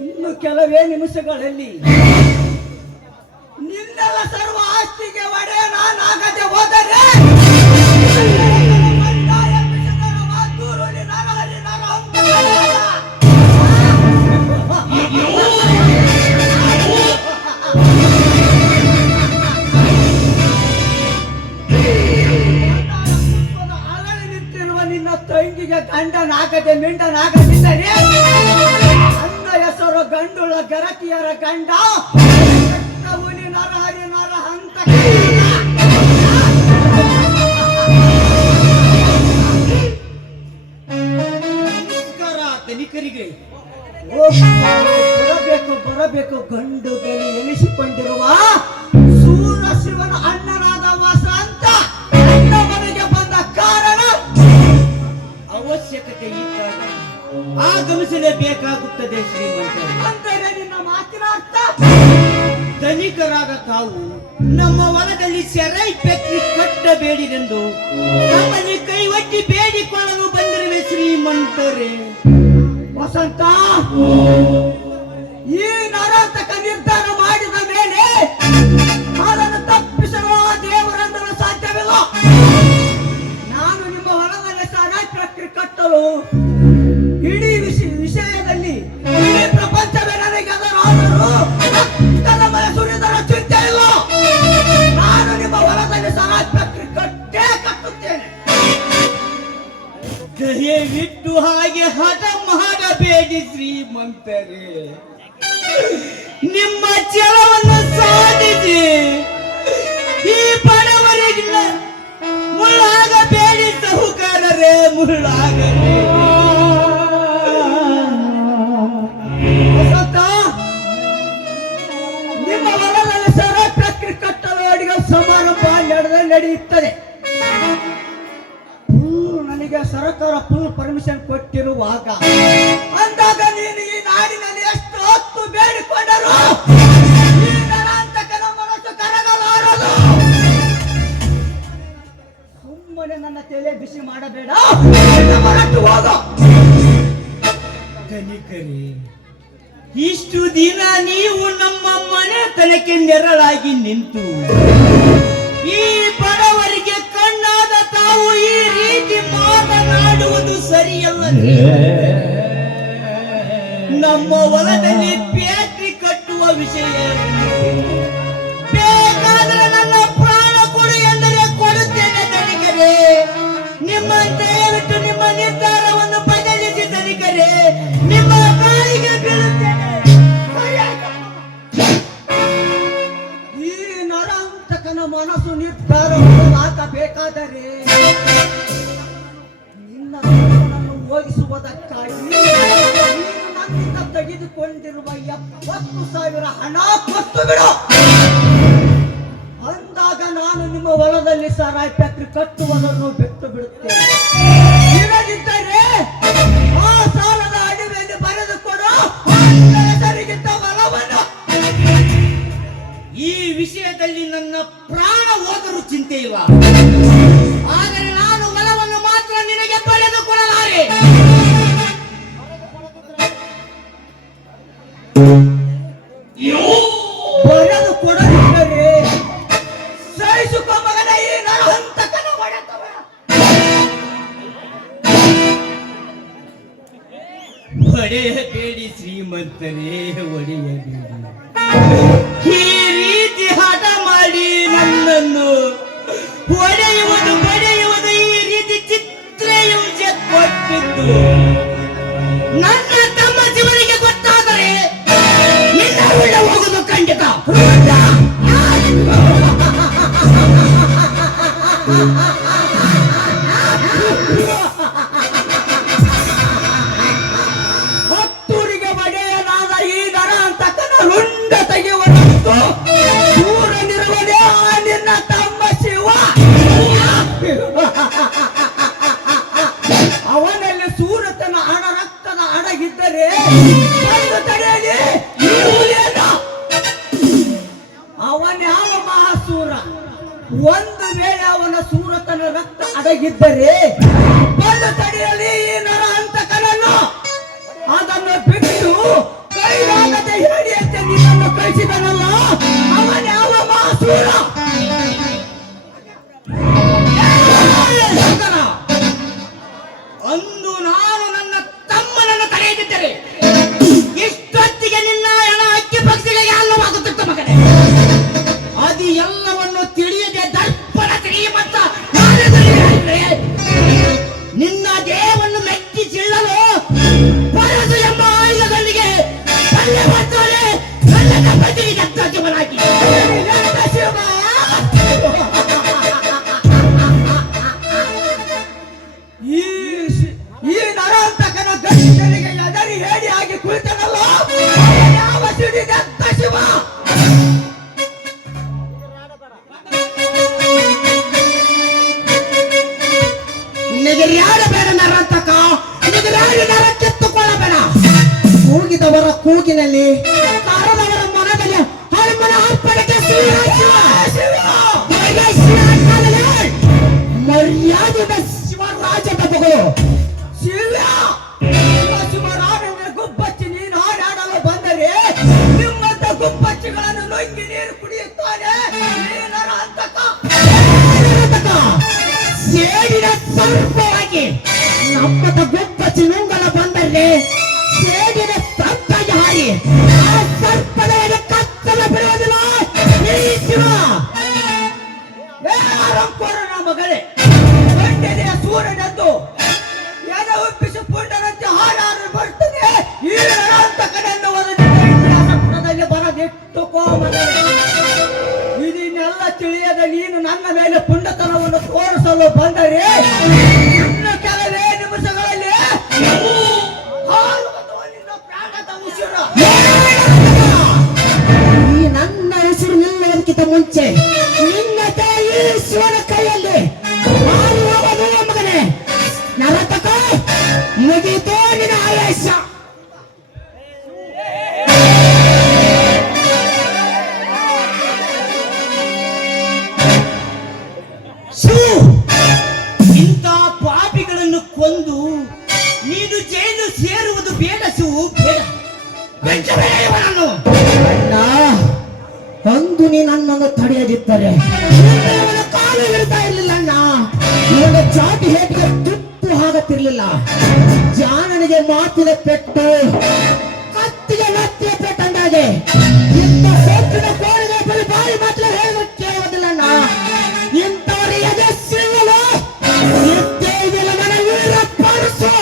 ಇನ್ನು ಕೆಲವೇ ನಿಮಿಷಗಳಲ್ಲಿ ನಿನ್ನೆಲ್ಲ ಸರ್ವ ಆಸ್ತಿಗೆ ಒಡೆಯ ನಾನಾಗದೆ ಹೋದರೆ ತಂಗಿಗೆ ಗಂಡನಾಗದೆ ಮಿಂಡನಾಗದಿದ್ದರೆ ನನ್ನ ಹೆಸರು ಗಂಡುಳ ಗರತಿಯರ ಗಂಡ ಹುಲಿ ನರಹರಿ ನರ ಹಂತ ತನಿಖರಿಗೆ ಬರಬೇಕು ಗಂಡು ಗೆಲೆ ಎನಿಸಿಕೊಂಡಿರುವ ಸೂರ ಶಿವನ ಅಣ್ಣನಾದ ವಸಂತ ನನ್ನ ಮನೆಗೆ ಬಂದ ಕಾರಣ ಅವಶ್ಯಕತೆ ಇದ್ದಾಗ ಆಗಮಿಸಲೇಬೇಕಾಗುತ್ತದೆ ಶ್ರೀಮಂತ. ಅಂದರೆ ನಿನ್ನ ಮಾತಿನ ಅರ್ಥ ಧನಿಕರಾದ ತಾವು ನಮ್ಮ ಹೊಲದಲ್ಲಿ ಸೆರೈ ಫ್ಯಾಕ್ಟರಿ ಕಟ್ಟಬೇಡಿರೆಂದು ನಮ್ಮಲ್ಲಿ ಕೈ ಒಟ್ಟಿ ಬೇಡಿಕೊಳ್ಳಲು ಬಂದಿರುವೆ ಶ್ರೀಮಂತರೇ. ವಸಂತ, ಈ ನರಾಂತಕ ನಿರ್ಧಾರ ಮಾಡಿದ ಮೇಲೆ ಅದನ್ನು ತಪ್ಪಿಸಲು ದೇವರೆಂದಲು ಸಾಧ್ಯವಿಲ್ಲ. ನಾನು ನಿಮ್ಮ ಹೊಲದಲ್ಲಿ ಸೆರೈ ಫ್ಯಾಕ್ಟರಿ ಕಟ್ಟಲು ಇಡೀ ವಿಷಯದಲ್ಲಿ ಇಡೀ ಪ್ರಪಂಚವೇ ನನಗೆ ಅದರಾದರೂ ಮಯ ಸುರಿದರ ಚಿಂತೆ ಇಲ್ಲ. ನಾನು ನಿಮ್ಮ ಹೊಲದಲ್ಲಿ ಸೆರೈ ಫ್ಯಾಕ್ಟರಿ ಕಟ್ಟೇ ಕಟ್ಟುತ್ತೇನೆ. ದಯವಿಟ್ಟು ಹಾಗೆ ಹಠ ಮಾಡಬೇಡಿ ಶ್ರೀಮಂತರೇ. ನಿಮ್ಮ ಛಲವನ್ನು ಸಾಧಿಸಿ ಈ ಬಡವರಿಗಿಲ್ಲ ಮುಳ್ಳಾಗಬೇಡಿ ಸಹುಕಾರರೇ, ಮುಳ್ಳಾಗಬೇಡಿ. ನಿಮ್ಮ ಹೊಲದಲ್ಲಿ ಸೆರೈ ಫ್ಯಾಕ್ಟರಿ ಕಟ್ಟಲು ಅಡಿಗೆ ಸಮಾರಂಭ ನಡೆಯುತ್ತದೆ. ನನಗೆ ಸರ್ಕಾರ ಫುಲ್ ಪರ್ಮಿಷನ್ ಕೊಟ್ಟಿರುವಾಗ ಅಂದಾಗ ನೀನು ಈ ನಾಡಿನಲ್ಲಿ ಎಷ್ಟು ಹೊತ್ತು ಬೇಡಿಕೊಂಡರು ಈ ನರಾಂತಕನ ಮನಸ್ಸು ಕರಗಲಾರದು. ಸುಮ್ಮನೆ ನನ್ನ ತಲೆ ಬಿಸಿ ಮಾಡಬೇಡ, ಹೊರಟು ಹೋಗು. ಧನಿಕರೇ, ಇಷ್ಟು ದಿನ ನೀವು ನಮ್ಮ ಮನೆತನಕ್ಕೆ ನೆರಳಾಗಿ ನಿಂತು ಈ ಬಡವರಿಗೆ ಕಣ್ಣಾದ ತಾವು ಈ ರೀತಿ ಮಾತನಾಡುವುದು ಸರಿಯಲ್ಲ. ನಮ್ಮ ಹೊಲದಲ್ಲಿ ಫ್ಯಾಕ್ಟರಿ ಕಟ್ಟುವ ವಿಷಯ ಬೇಕಾದರೆ ನನ್ನ ಪ್ರಾಣ ಕೊಡು ಎಂದರೆ ಕೊಡುತ್ತೇನೆ ಧನಿಕರೇ. ನಿಮ್ಮ ದಯವಿಟ್ಟು ನಿಮ್ಮ ನಿರ್ಧಾರವನ್ನು ಬದಲಿಸಿ ಧನಿಕರೇ, ನಿಮ್ಮ ಕಾಲಿಗೆ ಬೀಳುತ್ತೇನೆ. ಈ ನರಾಂತಕನ ಮನಸ್ಸು ನಿರ್ಧಾರವನ್ನು ಹಾಕಬೇಕಾದರೆ ತೆಗೆದುಕೊಂಡಿರುವ 70,000 ಹಣ ಕೊಟ್ಟು ಬಿಡು. ಅಂದಾಗ ನಾನು ನಿಮ್ಮ ಹೊಲದಲ್ಲಿ ಸಾರಾಯಿ ಫ್ಯಾಕ್ಟರಿ ಕಟ್ಟುವುದನ್ನು ಬಿಟ್ಟು ಬಿಡುತ್ತೇನೆ. ಇಲ್ಲದಿದ್ದರೆ ಆ ಸಾಲದ ಅಡಿಮೆಯಲ್ಲಿ ಬರೆದುಕೊಡು ಹೆಸರಿಗಿದ್ದ ಹೊಲವನ್ನು. ಈ ವಿಷಯದಲ್ಲಿ ನನ್ನ ಪ್ರಾಣ ಹೋದರೂ ಚಿಂತೆ ಇಲ್ಲ, ಆದರೆ ನಾನು ಹೊಲವನ್ನು ಮಾತ್ರ ನಿನಗೆ ಪಡೆದುಕೊಳ್ಳಲಾರೆ. ಬರೆದು ಕೊಡದಿದ್ದರೆ ಸಹಿಸುಕೋ ಮಗನ ಈ ನರಹಂತಕನ ಹೊಡೆತವ. ಹೊಡೆಯಬೇಡಿ ಶ್ರೀಮಂತರೇ, ಹೊಡೆಯಬೇಡಿ. ಈ ರೀತಿ ಹಠ ಮಾಡಿ ನನ್ನನ್ನು ಹೊಡೆಯುವುದು ಬಡಿಯುವುದು, ಈ ರೀತಿ ಚಿತ್ರಹಿಂಸೆ ಕೊಟ್ಟಿದ್ದು ನನ್ನ ತಮ್ಮ ಜೀವನಿಗೆ ಗೊತ್ತಾದರೆ ನಿನ್ನ ಉಳ್ಳ ಹೋಗುವುದು ಖಂಡಿತ. ಹತ್ತೂರಿಗೆ ಬಡೆಯನಾದ ಈ ನರಹಂತಕನ ರುಂಡ ತೆಗೆಯುವಂತೂ ಸೂರನಿರುವುದೇ ಆ ನಿನ್ನ ತಮ್ಮ ಶಿವ. ಅವನಲ್ಲಿ ಸೂರತನ ಹಣ ರಕ್ತದ ಅಡಗಿದ್ದರೆ ಬಂದು ತಡೆಯಲಿ ಈ ಹುಲಿಯನ್ನ. ಅವನ್ಯಾವ ಮಹಾಸೂರ? ಒಂದು ವೇಳೆ ಅವನ ಸೂರತನ ರಕ್ತ ಅಡಗಿದ್ದರೆ ಬಂದು ತಡೆಯಲಿ ಈ ನರಹಂತಕನನ್ನು. ಅದನ್ನು ಬಿಟ್ಟು ಕೈಲಾಗದೆ ಹೇಳಿಯಂತೆ ನಿನ್ನನ್ನು ಕಳಿಸಿದನಲ್ಲ, ಅವನ್ಯಾವ ಮಹಾಸೂರ? ಅಂದು ನಾನು ನನ್ನ ತಮ್ಮನನ್ನು ತಡೆಯದಿದ್ದರೆ ಇಷ್ಟೊತ್ತಿಗೆ ನಿನ್ನ ಹಣ ಅಕ್ಕಿ ಪಕ್ಷಿಗಳಿಗೆ ಅಲ್ಲವಾಗುತ್ತಿತ್ತು ಮಗನೇ. ಅದು ಎಲ್ಲವನ್ನು ತಿಳಿಯದೆ ದರ್ಪಣ ತಿಳಿಯುವಂತ ನಿನ್ನ ದೇಹವನ್ನು ಮೆಚ್ಚಿ ಚಿಳ್ಳಲು ಪರಸು ಎಂಬ ಆಯುಧದೊಂದಿಗೆ ಪಲ್ಲೆ ಮಾಡ್ತಾನೆ ನನ್ನ ತಪ್ಪತ್ತಿಗೆ ದತ್ತಜೀವನಾಗಿ. ಈ ನರಹಂತಕನ ಗಂಟಲಿಗೆ ಎದರಿ ಹೇಳಿ ಆಗಿ ಕುಳಿತನಲ್ಲ, ಯಾವ ಸಿಡಿದತ್ತ ಶಿವ. ನಿಗರ್ಯಾಡಬೇಡ ನರಹಂತಕ, ನಿಗರ್ಯಾಡಿ ನರ ಕಿತ್ತುಕೊಳ್ಳಬೇಡ. ಕೂಗಿದವರ ಕೂಗಿನಲ್ಲಿ, ಕಾರದವರ ಮನದಲ್ಲಿ ಹನುಮನ ಅರ್ಪಣೆಗೆ ಮರ್ಯಾದೆಯ ಶಿವರಾಜದ ಮಗಳು ಶಿವರಾಜನ ಗುಬ್ಬಚ್ಚಿ ನೀನು ಹಾಡಾಡಲು ಬಂದರೆ ನಿಮ್ಮಂತ ಗುಬ್ಬಚ್ಚಿಗಳನ್ನು ನುಂಗಿ ನೀರು ಕುಡಿಯುತ್ತಾನೆ ಈ ನರಹಂತಕ. ಸೇಡಿನ ಸ್ವರೂಪವಾಗಿ ನಮ್ಮದ ಗುಬ್ಬಚ್ಚಿ ನುಂಗಲ ಬಂದರೆ ಸೇಡಿನ ಸಂತಾಗಿ ಹಾರಿ ಆ ಸರ್ಪದ ಕತ್ತಲ ಬಿಡುವುದಿಲ್ಲ. ರಂಕೋರನ ಮಗಳೇ, ಗಂಟೆಯ ಸೂರ್ಯನದ್ದು ಎನ ಒಪ್ಪಿಸಿ ಪುಂಡರಂತೆ ಹಾಡಾರು ಬರ್ತದೆ. ಈ ನರಹಂತಕನನ್ನು ಇತಿಹಾಸ ಪುಟದಲ್ಲಿ ಬರದಿಟ್ಟುಕೋ ಮಗಳೇ. ಇದನ್ನೆಲ್ಲ ತಿಳಿಯದ ನೀನು ನನ್ನ ಮೇಲೆ ಪುಂಡತನವನ್ನು ತೋರಿಸಲು ಬಂದರೆ ಇನ್ನು ಕೆಲವೇ ನಿಮಿಷಗಳಲ್ಲಿ ನಿನ್ನ ಪ್ರಾಣದ ಉಸಿರು. ಈ ನನ್ನ ಉಸಿರು ನಿಲ್ಲುವುದಕ್ಕಿಂತ ಮುಂಚೆ ನಿನ್ನ ಈಶ್ವರ ಕೈಯಲ್ಲಿ ಮಗನೇ ನರತಕ ಮುಗಿತೋ ನಿನ್ನ ಆಯಾಸ. ಇಂಥ ಪಾಪಿಗಳನ್ನು ಕೊಂದು ನೀನು ಜೈಲು ಸೇರುವುದು ಬೇಡ ಶಿವು, ಬೇಡ. ನಾನು ಅಣ್ಣ, ಅಂದು ನೀ ನನ್ನನ್ನು ತಡೆಯದಿದ್ದರೆ ಅವನ ಕಾಲು ಇರ್ತಾ ಇರಲಿಲ್ಲ ಅಣ್ಣ. ಇವನ ಚಾಟಿ ಹೇಟಿಗೆ ತುತ್ತು ಆಗತ್ತಿರ್ಲಿಲ್ಲ. ಜಾನನಿಗೆ ಮಾತಿನ ಪೆಟ್ಟು, ಕತ್ತಿಗೆ ಲತ್ತಿಯ ಪೆಟ್ಟಂದಾಗೆ ಇಂಥ ಸೊಪ್ಪಿನ ಕೋಳಿಗೆ ಬರೀ ಬಾಯಿ ಮಾತ್ರ ಹೇಳುವ ಕೇಳುವುದಿಲ್ಲ ಅಣ್ಣ. ಇಂಥವರ ಯಶಸ್ಸಿಲ್ಲಲು ಇದ್ದೇದಿಲ್ಲ ನನ್ನ ವೀರ ಪರಸು.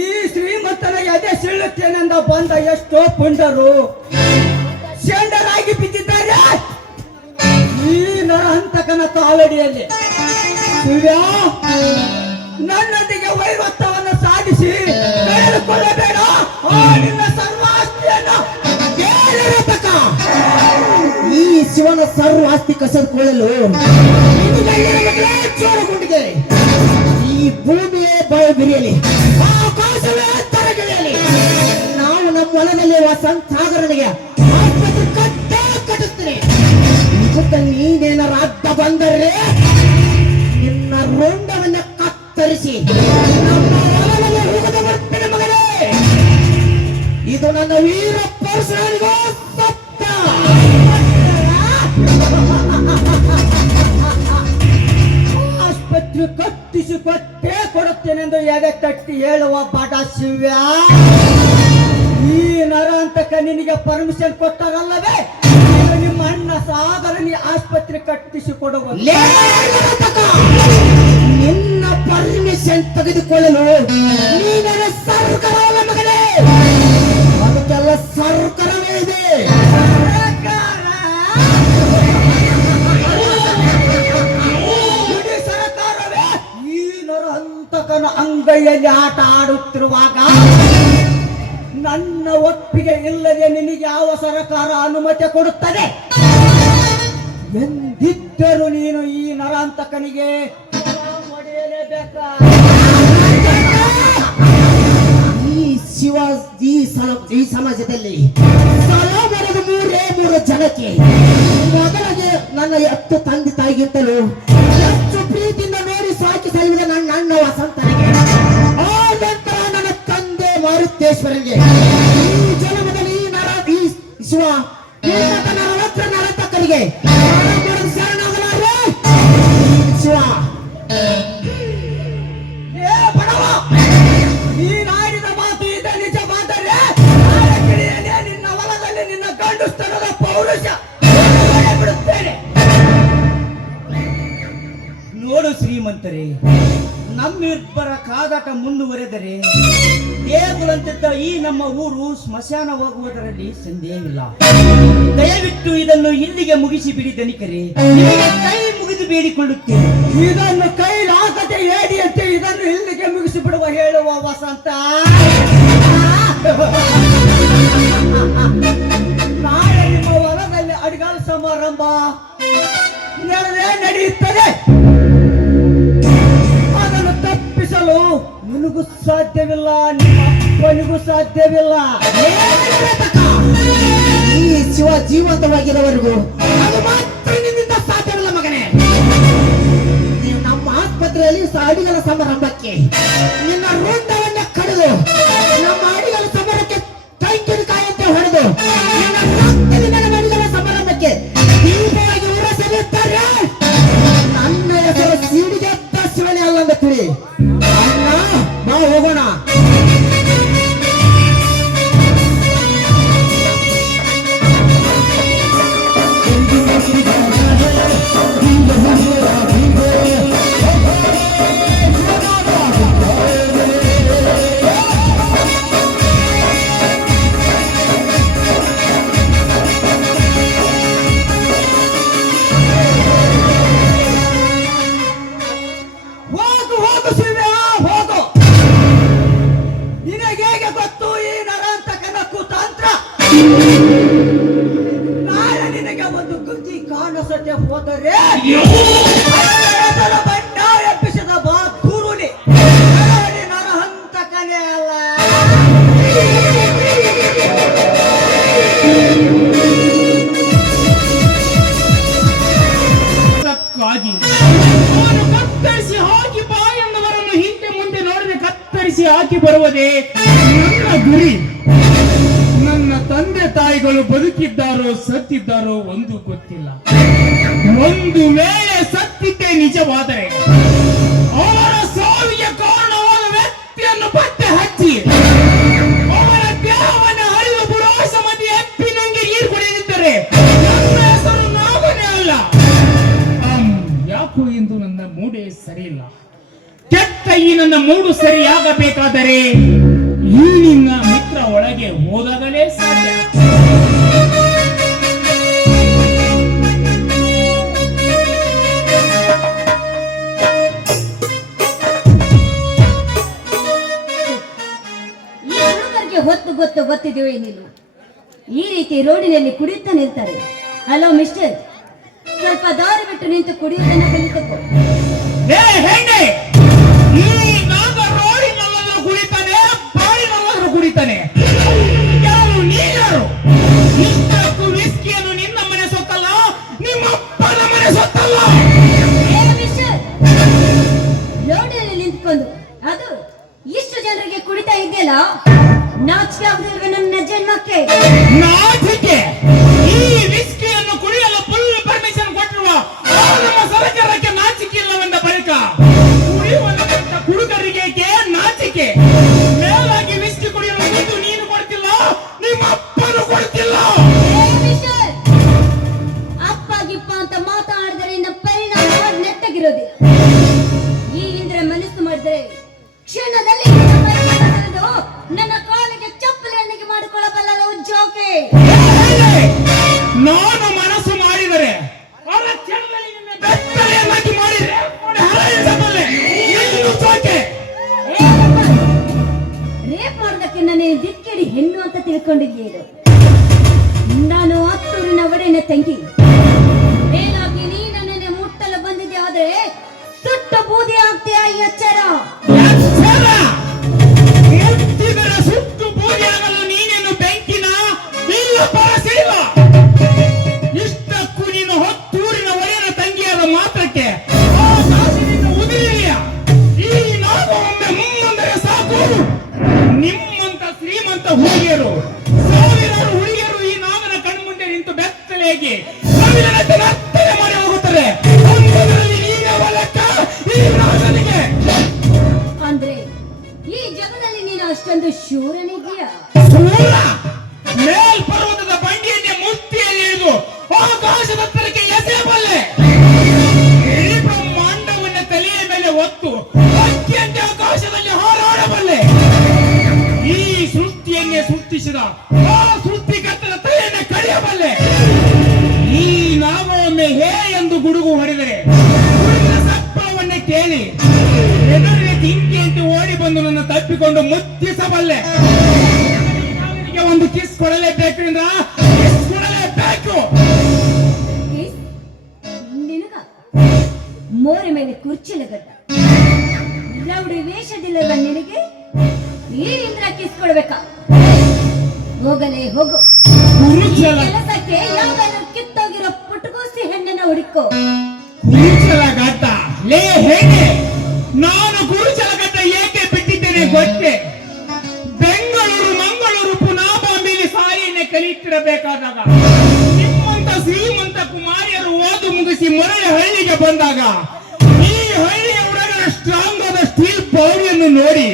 ಈ ಶ್ರೀಮಂತನ ಎದೆ ಸೀಳುತ್ತೇನೆಂದ ಬಂದ ಎಷ್ಟೋ ಪುಂಡರು ಶೆಂಡರಾಗಿ ಬಿದ್ದಿದ್ದಾರೆ ಈ ನರಹಂತಕನ ಕಾಲಡಿಯಲ್ಲಿ. ನನ್ನೊಂದಿಗೆ ವೈವತ್ತವನ್ನು ಪ್ರಾರ್ಥಿಸಿ ಬೇಡಿಕೊಳ್ಳಬೇಡ. ಆ ನಿನ್ನ ಸರ್ವಾಸ್ತಿಯನ್ನ ಕೇಳಿರತಕ್ಕ ಈ ಶಿವನ ಸರ್ವ ಆಸ್ತಿ ಕಸಿದುಕೊಳ್ಳಲು ಚೋರಗೊಂಡಿದೆ. ಈ ಭೂಮಿಯೇ ಬಾಯಿ ಬಿರಿಯಲಿ, ಆಕಾಶವೇ ತರಗಿಳಿಯಲಿ, ನಾವು ನಮ್ಮ ಹೊಲದಲ್ಲಿರುವ ಸಂಸಾಗರನಿಗೆ ಆಸ್ಪತ್ರೆ ಕಟ್ಟಿಸ್ತೀನಿ. ಇದಕ್ಕೆ ನೀನೇನಾರ ಅಡ್ಡ ಬಂದರೆ ನಿನ್ನ ರುಂಡವನ್ನ ಕತ್ತರಿಸಿ ನಮ್ಮ ಹೊಲದಲ್ಲಿ ಹೋಗದ ಬರ್ತೇನೆ ಮಗನೇ. ಇದು ನನ್ನ ವೀರ ಪರಶುರಾಮನಿಗೂ ಸತ್ತ. ಆಸ್ಪತ್ರೆ ಕಟ್ಟಿಸಿ ಕೊಟ್ಟೇ ಕೊಡುತ್ತೇನೆಂದು ಎದೆ ತಟ್ಟಿ ಹೇಳುವ ಬಡ ಶಿವ್ಯ, ಈ ನರ ಅಂತಕ ನಿನಗೆ ಪರ್ಮಿಷನ್ ಕೊಟ್ಟಾರಲ್ಲವೇ? ಈಗ ನಿಮ್ಮ ಅಣ್ಣ ಸಾಗರನಿ ಆಸ್ಪತ್ರೆ ಕಟ್ಟಿಸಿ ಕೊಡುವ ನಿನ್ನ ಪರ್ಮಿಷನ್ ತೆಗೆದುಕೊಳ್ಳಲು ನೀನ ಸರ್ಕಾರವಲ್ಲ ಮಗನೇ, ಅದಕ್ಕೆಲ್ಲ ಸರ್ಕಾರವೇ ಇದೆ. ಇಡೀ ಸರ್ಕಾರವೇ ಈ ನರ ಅಂತಕನ ಅಂಗೈಯಲ್ಲಿ ಆಟ ಆಡುತ್ತಿರುವಾಗ ನನ್ನ ಒಪ್ಪಿಗೆ ಇಲ್ಲದೆ ನಿನಗೆ ಯಾವ ಸರ್ಕಾರ ಅನುಮತಿ ಕೊಡುತ್ತದೆ? ಎಂದಿದ್ದರೂ ನೀನು ಈ ನರಾಂತಕನಿಗೆ ಹೊಡೆಯಲೇಬೇಕ. ಈ ಸಮಾಜದಲ್ಲಿ ಸಾಲ ಮಾಡೋದು ಮೂರೇ ಜನಕ್ಕೆ. ಮೊದಲಿಗೆ ನನ್ನ ಎತ್ತು ತಂದೆ ತಾಯಿಗಿಂತಲೂ ಹೆಚ್ಚು ಪ್ರೀತಿಯಿಂದ ನೋಡಿ ಸಾಕಿ ಸಲುವಿದ ನನ್ನ ಅಣ್ಣ ವಸಂತನಿಗೆ, ಆ ನಂತರ ನನ್ನ ತಂದೆ ಮಾರುತೇಶ್ವರನಿಗೆ, ಈ ಜನ್ಮದಲ್ಲಿ ಈ ಶಿವ ನರತಕ್ಕನಿಗೆ ಶರಣಾಗಲಾರೆ. ಶಿವ ಬಡವ, ನೀನಾಡಿದ ಮಾತು ಇದೆ ನಿಜವಾದರೆ ನಿನ್ನ ಹೊಲದಲ್ಲಿ ನಿನ್ನ ಗಂಡು ಸ್ಥಳದ ಪೌರುಷ ಬಿಡುತ್ತೇನೆ. ನೋಡು ಶ್ರೀಮಂತರೇ, ನಮ್ಮಿಬ್ಬರ ಕಾದಾಟ ಮುಂದುವರೆದರೆ ದೇಗುಲಂತಿದ್ದ ಈ ನಮ್ಮ ಊರು ಸ್ಮಶಾನವಾಗುವುದರಲ್ಲಿ ಸಂದೇಹವಿಲ್ಲ. ದಯವಿಟ್ಟು ಇದನ್ನು ಇಲ್ಲಿಗೆ ಮುಗಿಸಿ ಬಿಡಿ ಧನಿಕರೇ, ನಿಮಗೆ ಕೈ ಮುಗಿದು ಬೇಡಿಕೊಳ್ಳುತ್ತೇನೆ. ಇದನ್ನು ಕೈಲಾಗದೆ ಏಡಿಯಂತೆ ಇದನ್ನು ಇಲ್ಲಿಗೆ ಮುಗಿಸಿ ಬಿಡುವ ಹೇಳುವ ವಸಂತ. ನಾಳೆ ನಿಮ್ಮ ಹೊಲದಲ್ಲಿ ಅಡಿಗಾಲ ಸಮಾರಂಭ ನಡೆಯುತ್ತದೆ. ಅದನ್ನು ತಪ್ಪಿಸಲು ನಿನಗೂ ಸಾಧ್ಯವಿಲ್ಲ, ನಿಮ್ಮ ಅಪ್ಪನಿಗೂ ಸಾಧ್ಯವಿಲ್ಲ. ಈ ಶಿವ ಜೀವಂತವಾಗಿರುವವರೆಗೂ ಅದು ಮಾತ್ರ ನಿನ್ನಿಂದ ಸಾಧ್ಯವಿಲ್ಲ ಮಗನೇ. ನೀವು ನಮ್ಮ ಆಸ್ಪತ್ರೆಯಲ್ಲಿ ಅಡಿಗಳ ಸಮಾರಂಭಕ್ಕೆ ನಿನ್ನ ರುಂಡವನ್ನ ಕಡಿದು ನಮ್ಮ ಅಡಿಗಳ ಸಮಾರಂಭಕ್ಕೆ ತೆಂಗಿನಕಾಯಂತೆ ಹೊಡೆದು ನಿನ್ನ ರಕ್ತದಿಂದ ನಮ್ಮ ಅಡಿಗಳ ಸಮಾರಂಭಕ್ಕೆ ದೀಪವಾಗಿ ಉರಸಲಿದ್ದಾರೆ. ನನ್ನ ಹೆಸರು ಸೀಡಿಗೆ ಶಿವನೇ ಅಲ್ಲಂದ ತಿಳಿ. ಅಣ್ಣ ಬಾ ಹೋಗೋಣ. ಹೋಗು ಹೋಗು ಶಿವ್ಯ ಹೋಗು. ನಿನಗೇಗೆ ಗೊತ್ತು ಈ ನರಾಂತಕನ ಕುತಂತ್ರ? ನಾಳೆ ನಿನಗೆ ಒಂದು ಕೃತಿ ಕಾಣಿಸದೆ ಹೋದರೆ ಬಣ್ಣ ಎಬ್ಬಿಸಿದ ಬಾ ಗುರುನಿ ನರಹಂತಕನೇ ಅಲ್ಲ. ಅವನು ಕತ್ತರಿಸಿ ಹಾಕಿ ಬಾ ಎಂದವರನ್ನು ಹಿಂದೆ ಮುಂದೆ ನೋಡದೆ ಕತ್ತರಿಸಿ ಹಾಕಿ ಬರುವುದೇ ನನ್ನ ಗುರಿ. ನನ್ನ ತಂದೆ ತಾಯಿಗಳು ಬದುಕಿದ್ದಾರೋ ಸತ್ತಿದ್ದಾರೋ ಒಂದು ಗೊತ್ತಿಲ್ಲ. ಒಂದು ವೇಳೆ ಸತ್ತಿದ್ದೇ ನಿಜವಾದರೆ ಅವರ ಸಾವಿಗೆ ಕಾರಣವಾದ ವ್ಯಕ್ತಿಯನ್ನು ಪತ್ತೆ ಹಚ್ಚಿ ಅವರ ದೇಹವನ್ನು ಹರಿದು ಬಿಡುವ ಸಮತಿ ಎಪ್ಪಿನಂಗೆ ನೀರು ಕುಡಿದಿದ್ದರೆ ನನ್ನ ಹೆಸರು ನಾಗನೇ ಅಲ್ಲ. ಯಾಕೋ ಇಂದು ನನ್ನ ಮೂಡೆ ಸರಿಯಿಲ್ಲ. ಕೆಟ್ಟ ಈ ನನ್ನ ಮೂಡು ಸರಿಯಾಗಬೇಕಾದರೆ ಈ ನಿನ್ನ ಮಿತ್ರ ಒಳಗೆ ಹೋದಾಗಲೇ ಸಾಧ್ಯ. ಮಾಡಿದೆಯೋ ಏನಿಲ್ಲ, ಈ ರೀತಿ ರೋಡಿನಲ್ಲಿ ಕುಡಿಯುತ್ತಾ ನಿಲ್ತಾರೆ. ಹಲೋ ಮಿಸ್ಟರ್, ಸ್ವಲ್ಪ ದಾರಿ ಬಿಟ್ಟು ನಿಂತು ಕುಡಿಯುವುದನ್ನು ಕಲಿತಕ್ಕೋ. ಏ ಹೆಣ್ಣೆ, ಈ ನಾಗ ರೋಡಿನಲ್ಲಾದ್ರೂ ಕುಡಿತಾನೆ, ಬಾಡಿನಲ್ಲಾದ್ರೂ ಕುಡಿತಾನೆ. ಯಾರು ನೀನ್ಯಾರು? ಇಷ್ಟಕ್ಕೂ ವಿಸ್ಕಿಯನ್ನು ನಿನ್ನ ಮನೆ ಸೊತ್ತಲ್ಲ, ನಿಮ್ಮ ಅಪ್ಪನ ಮನೆ ಸೊತ್ತಲ್ಲ. ಏ ಮಿಸ್ಟರ್, ರೋಡಿನಲ್ಲಿ ನಿಂತ್ಕೊಂಡು ಅದು ಇಷ್ಟು ಜನರಿಗೆ ಕುಡಿತಾ ಇದೆಯಲ್ಲ, ನಾಚಿಕೆ ಆಗುದಿಲ್ವೇ ನನ್ನ ಜನ್ಮಕ್ಕೆ? ನಾಚಿಕೆ? ಈ ವಿಸ್ಕಿಯನ್ನು ಕುಡಿಯಲು ಫುಲ್ ಪರ್ಮಿಷನ್ ಕೊಟ್ಟಿರುವ ಆ ನಮ್ಮ ಸರ್ಕಾರಕ್ಕೆ ನಾಚಿಕೆ ಇಲ್ಲವೆಂದ ಬಳಿಕ ಕುಡಿಯುವಂತ ಹುಡುಗರಿಗೆ ನಾಚಿಕೆ. ಮೇಲಾಗಿ ವಿಸ್ಕಿ ಕುಡಿಯಲು ದುಡ್ಡು ನೀನು ಕೊಡ್ತಿಲ್ಲ, ನಿಮ್ಮ ಅಪ್ಪನು ಕೊಡ್ತಿಲ್ಲ. ಏ ಮಿಸ್ಟರ್, ಅಪ್ಪ ಗಿಪ್ಪ ಅಂತ ಮಾತಾಡಿದರೆ ಇನ್ನ ಪರಿಣಾಮ ನೆಟ್ಟಗಿರೋದಿಲ್ಲ. ಈ ಇಂದ್ರ ಮನಸ್ಸು ಮಾಡಿದ್ರೆ ಕ್ಷಣದಲ್ಲಿ ನಿನ್ನ ಮೈಗೆ ತೆಗೆದು ನನ್ನ ಕಾಲಿಗೆ ಚಪ್ಪಲಿ ಎಣ್ಣೆಗೆ ಮಾಡಿಕೊಳ್ಳಬಲ್ಲಲ್ಲ ಉಜ್ಜೋಕೆ. ನಾನು ಮನಸ್ಸು ಮಾಡಿದರೆ ಅವರ ಕ್ಷಣದಲ್ಲಿ ನಿನ್ನ ಬೆತ್ತಲೆಯನ್ನಾಗಿ ಮಾಡಿದ್ರೆ ಹರಳಿಸಬಲ್ಲೆ. ನೀನು ಸೋಕೆ. ರೇಪ್ ಮಾಡೋದಕ್ಕೆ ನಾನು ದಿಕ್ಕಿಡಿ ಹೆಣ್ಣು ಅಂತ ತಿಳ್ಕೊಂಡಿದ್ದೀರು. ನಾನು ಹತ್ತೂರಿನ ಒಡೆಯನ ತಂಗಿ. ಮೇಲಾಗಿ ನೀ ನನ್ನನ್ನು ಮುಟ್ಟಲು ಬಂದಿದ್ದೆ ಆದ್ರೆ ಸುಟ್ಟು ಬೂದಿ ಆಗ್ತೀಯ ಎಚ್ಚರ. ಎಚ್ಚರ? ಮುಟ್ಟಿದರ ಸುಟ್ಟು ಬೂದಿಯಾಗಲು ನೀನೇನು ಬೆಂಕಿನ ಇಲ್ಲ ಪರಸಿಲ್ಲ. ಇಷ್ಟಕ್ಕೂ ನೀನು ಹೊತ್ತೂರಿನ ಒಡೆಯನ ತಂಗಿಯಾದ ಮಾತ್ರಕ್ಕೆ ಆ ಕಾಸಿನಿಂದ ಉದಿರಿಲ್ಲ. ಈ ನಾವು ಒಮ್ಮೆ ಮುಂದೆ ಸಾಕು. ನಿಮ್ಮಂತ ಶ್ರೀಮಂತ ಹುಡುಗಿಯರು, ಸಾವಿರಾರು ಹುಡುಗಿಯರು ಈ ನಾಗನ ಕಣ್ಮುಂದೆ ನಿಂತು ಬೆತ್ತಲೆಯಾಗಿ ನವಿಲನಂತೆ ನರ್ತನೆ ಮಾಡಿ ಹೋಗುತ್ತಾರೆ. ಅಂಥದ್ರಲ್ಲಿ ನೀನವ ಲೆಕ್ಕ ಈ ನಾಗನಿಗೆ. ಅಂದ್ರೆ ಈ ಜಗದಲ್ಲಿ ನೀನು ಅಷ್ಟೊಂದು ಶೂರನಿದೆಯಾ? ಸೂರ ಮೇಲ್ ಪರ್ವತದ ಬಂಡಿಯನ್ನೇ ಮುಷ್ಟಿಯಲ್ಲಿ ಹಿಡಿದು ಆಕಾಶದತ್ತರಕ್ಕೆ ಎಸೆಯಬಲ್ಲೆ. ಇಡೀ ಬ್ರಹ್ಮಾಂಡವನ್ನ ತಲೆಯ ಮೇಲೆ ಹೊತ್ತು ಅತ್ಯಂತ ಆಕಾಶದಲ್ಲಿ ಹಾರಾಡಬಲ್ಲೆ. ಈ ಸೃಷ್ಟಿಯನ್ನೇ ಸೃಷ್ಟಿಸಿದ ಆ ಸೃಷ್ಟಿಕರ್ತನ ತಲೆಯನ್ನೇ ಕಡಿಯಬಲ್ಲೆ. ಈ ನಾಮವನ್ನೇ ಹೇ ಎಂದು ಗುಡುಗು ಹೊಡೆದರೆ ಸಪ್ಪಳವನ್ನೇ ಕೇಳಿ ಎದುರಿಗೆ ತಿಂಕಿಯಂತೆ ಓಡಿ ಬಂದು ನನ್ನ ತಪ್ಪಿಕೊಂಡು ಮುತ್ತಿಸಬಲ್ಲೆ. ನನಗೆ ಒಂದು ಕಿಸ್ ಕೊಡಲೇಬೇಕು ಎಂದ್ರ ಕಿಸ್ ಕೊಡಲೇಬೇಕು. ನಿನಗ ಮೋರೆ ಮೇಲೆ ಕುರ್ಚಿಲಗಡ್ಡ ರೌಡಿ ವೇಷದಿಲ್ಲದ ನಿನಗೆ ಈ ಇಂದ್ರ ಕಿಸ್ಕೊಳ್ಬೇಕಾ? ಹೋಗಲೇ ಹೋಗು. ಈ ಕೆಲಸಕ್ಕೆ ಯಾವ್ದಾದ್ರು ಕಿತ್ತೋಗಿರೋ ಪುಟಗೋಸಿ ಹೆಣ್ಣನ್ನ ಹುಡುಕೋ. ಕುರುಚಲಗಡ್ಡ ಲೇ ಹೇಗೆ? ನಾನು ಕುರುಚಲಗಡ್ಡ ಏಕೆ ಬಿಟ್ಟಿದ್ದೇನೆ ಗೊತ್ತೇ? ಬೆಂಗಳೂರು ಮಂಗಳೂರು ಪುನಃ ಬಾಂಬೆಲಿ ಸಾರಿಯನ್ನೇ ಕಲಿತಿರಬೇಕಾದಾಗ ನಿಮ್ಮಂತ ಶ್ರೀಮಂತ ಕುಮಾರಿಯರು ಓದು ಮುಗಿಸಿ ಮರಳಿ ಹಳ್ಳಿಗೆ ಬಂದಾಗ ಈ ಹಳ್ಳಿಯ ಹುಡುಗನ ಸ್ಟ್ರಾಂಗ್ ಆದ ಸ್ಟೀಲ್ ಬಾಡಿಯನ್ನು ನೋಡಿ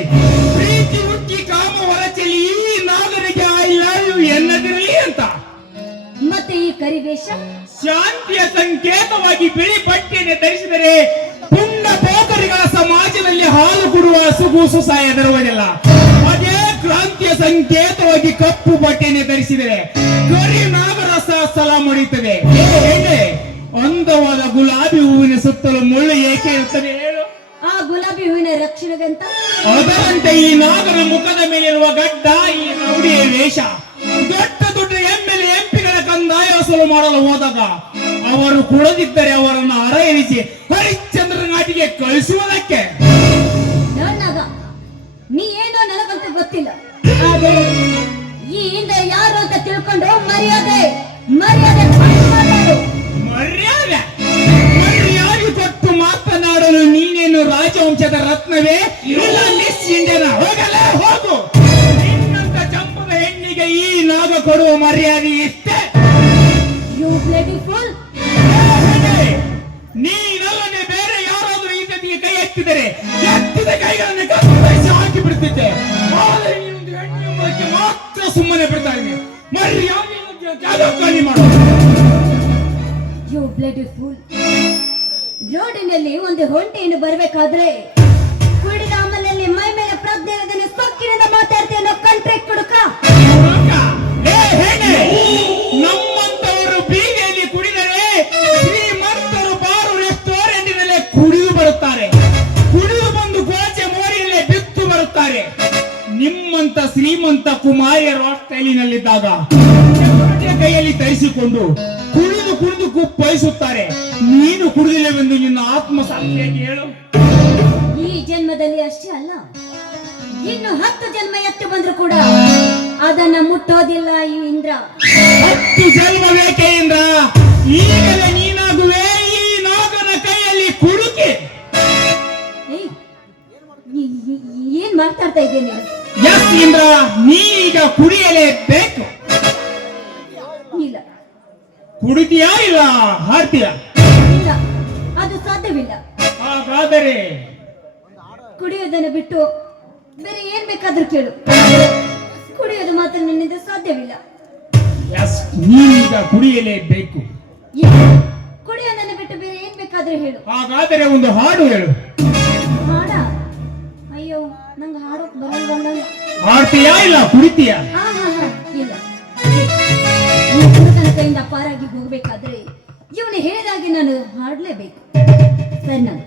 ಪ್ರೀತಿ ಹುಟ್ಟಿ ಕಾಮ ಹೊರಚಲಿ ಈ ನಾಗರಿಗೆ ಐ ಲವ್ ಯು ಎನ್ನದಿರಲಿ ಅಂತ. ಮತ್ತೆ ಈ ಕರಿವೇಷ ಶಾಂತಿಯ ಸಂಕೇತವಾಗಿ ಬಿಳಿ ಪಟ್ಟಿಯನ್ನು ಧರಿಸಿದರೆ ಪುಣ್ಯ ಪೋಕರಿಗಳ ಸಮಾಜದಲ್ಲಿ ಹಾಲು ಕೊಡುವ ಹಸುಗೂಸು ಸಹ ಎದರುವುದಿಲ್ಲ. ಅದೇ ಕ್ರಾಂತಿಯ ಸಂಕೇತವಾಗಿ ಕಪ್ಪು ಬಟ್ಟೆಯನ್ನು ಧರಿಸಿದರೆ ಕರಿ ನಾಗರಸ ಸಲ ಮುಡಿಯುತ್ತದೆ. ಹೇಗೆ ಅಂದವಾದ ಗುಲಾಬಿ ಹೂವಿನ ಸುತ್ತಲೂ ಮುಳ್ಳು ಏಕೆ ಇರುತ್ತದೆ ಹೇಳು? ಆ ಗುಲಾಬಿ ಹೂವಿನ ರಕ್ಷಣೆಗಂತ ಅದರಂತೆ ಈ ನಾಗನ ಮುಖದ ಮೇಲಿರುವ ಗಡ್ಡ ಈ ರೌಡಿಯ ವೇಷ. ದೊಡ್ಡ ದೊಡ್ಡ ಎಂಎಲ್ಎ ಎಂಪಿಗಳ ಕಂದಾಯ ವಸೂಲು ಮಾಡಲು ಹೋದಾಗ ಅವರು ಕುಡದಿದ್ದರೆ ಅವರನ್ನು ಹರ ಎನಿಸಿ ಹರಿಶ್ಚಂದ್ರನ ನಾಟಿಗೆ ಕಳಿಸುವುದಕ್ಕೆ. ನೋಡ್ನಾಗ ನೀ ಏನೋ ನನಗಂತೂ ಗೊತ್ತಿಲ್ಲ, ಆದ್ರೆ ಈ ಹಿಂದೆ ಯಾರು ಅಂತ ತಿಳ್ಕೊಂಡು ಮರ್ಯಾದೆ ಮರ್ಯಾದೆ ಕೊಟ್ಟು ಮಾತಾಡು. ಮರ್ಯಾದೆ ಮರ್ಯಾದೆ ಕೊಟ್ಟು ಮಾತನಾಡಲು ನೀನೇನು ರಾಜವಂಶದ ರತ್ನವೇ ಇಲ್ಲ ಮಿಸ್ ಇಂಡಿಯನ? ಹೋಗಲೇ ಹೋಗು. ನಿನ್ನಂತ ಚಂಪದ ಹೆಣ್ಣಿಗೆ ಈ ನಾಗ ಕೊಡುವ ಮರ್ಯಾದೆ ಇಷ್ಟೇ. You bloody pool. ನೀನಲ್ಲದೆ ಬೇರೆ ಯಾರಾದ್ರೂ ಈ ಜೊತೆಗೆ ಕೈ ಎತ್ತಿದರೆ ಎತ್ತಿದ ಕೈಗಳನ್ನು ಕತ್ತರಿಸಿ ಹಾಕಿ ಬಿಡ್ತಿದ್ದೆ. ಆದರೆ ನೀನೊಂದು ಹೆಣ್ಣು ಎಂಬುದಕ್ಕೆ ಮಾತ್ರ ಸುಮ್ಮನೆ ಬಿಡ್ತಾ ಇದ್ದೀನಿ. ಮರ್ಯಾದೆಯನ್ನು ಜಾಗೃತಿ ಮಾಡು. You bloody fool. ರೋಡಿನಲ್ಲಿ ಒಂದು ಹೊಂಟೆಯನ್ನು ಬರಬೇಕಾದ್ರೆ ಕುಡಿದ ಅಮಲಲ್ಲಿ ಮೈ ಮೇಲೆ ಪ್ರಜ್ಞೆ ಇರೋದನ್ನ ಸೊಕ್ಕಿನಿಂದ ಮಾತಾಡ್ತೀಯ ಅನ್ನೋ ಕಂಟ್ರಿ ಕುಡುಕ. ನಮ್ಮಂತವರು ಬೀದಿಯಲ್ಲಿ ಕುಡಿದರೆ ಶ್ರೀಮಂತರು ಬಾರು ರೆಸ್ಟೋರೆಂಟಿನಲ್ಲೇ ಕುಡಿದು ಬರುತ್ತಾರೆ. ಕುಡಿದು ಬಂದು ಗೋಚೆ ಮೋರಿಯಲ್ಲೇ ಬಿತ್ತು ಬರುತ್ತಾರೆ. ನಿಮ್ಮಂತ ಶ್ರೀಮಂತ ಕುಮಾರಿಯರು ಸ್ಟೈಲಿನಲ್ಲಿದ್ದಾಗ ಕೈಯಲ್ಲಿ ತರಿಸಿಕೊಂಡು ಕುಡಿದು ಕುಡಿದು ಕುಪ್ಪಯಿಸುತ್ತಾರೆ. ನೀನು ಕುಡಿದಿಲ್ಲವೆಂದು ನಿನ್ನ ಆತ್ಮ ಸಾಕ್ಷಿಯಾಗಿ ಹೇಳು. ಈ ಜನ್ಮದಲ್ಲಿ ಅಷ್ಟೇ ಅಲ್ಲ, ಇನ್ನು 10 ಜನ್ಮ ಎತ್ತು ಬಂದ್ರು ಕೂಡ ಅದನ್ನ ಮುಟ್ಟೋದಿಲ್ಲ ಈ ಇಂದ್ರ. 10 ಜನ್ಮ ಬೇಕೆ ಇಂದ್ರ? ಈಗಲೇ ನೀನಾಗುವೆ ಈ ನಾಗನ ಕೈಯಲ್ಲಿ ಕುಡುಕಿ. ಏಯ್, ಏನ್ ಮಾತಾಡ್ತಾ ಇದ್ದೇನೆ? ಎಸ್ ಇಂದ್ರ, ನೀಗ ಕುಡಿಯಲೇಬೇಕು. ಇಲ್ಲ ಕುಡಿತೀಯಾ ಇಲ್ಲ ಹಾಡ್ತೀಯಾ? ಇಲ್ಲ, ಅದು ಸಾಧ್ಯವಿಲ್ಲ. ಹಾಗಾದರೆ ಕುಡಿಯೋದನ್ನ ಬಿಟ್ಟು ಬೇರೆ ಏನ್ ಬೇಕಾದ್ರೂ ಕೇಳು, ಕುಡಿಯೋದು ಮಾತ್ರ ನನ್ನಿಂದ ಸಾಧ್ಯವಿಲ್ಲ. ಎಸ್, ನೀನೀಗ ಕುಡಿಯಲೇಬೇಕು. ಇಲ್ಲ, ಕುಡಿಯೋದನ್ನ ಬಿಟ್ಟು ಬೇರೆ ಏನ್ ಬೇಕಾದ್ರೂ ಹೇಳು. ಹಾಗಾದರೆ ಒಂದು ಹಾಡು ಹೇಳು. ಹಾಡ? ಅಯ್ಯೋ, ನಂಗೆ ಹಾಡೋಕ್ ಬರಲ್ವಲ್ಲ. ಹಾಡ್ತೀಯಾ ಇಲ್ಲ ಕುಡಿತೀಯಾ? ಹಾ ಹಾ ಹಾ, ಇಲ್ಲ. ಈ ಹುಡುಗನ ಕೈಯಿಂದ ಪಾರಾಗಿ ಹೋಗ್ಬೇಕಾದ್ರೆ ಇವನು ಹೇಳಿದಾಗೆ ನಾನು ಹಾಡ್ಲೇಬೇಕು. ಸರಿ, ನಾನು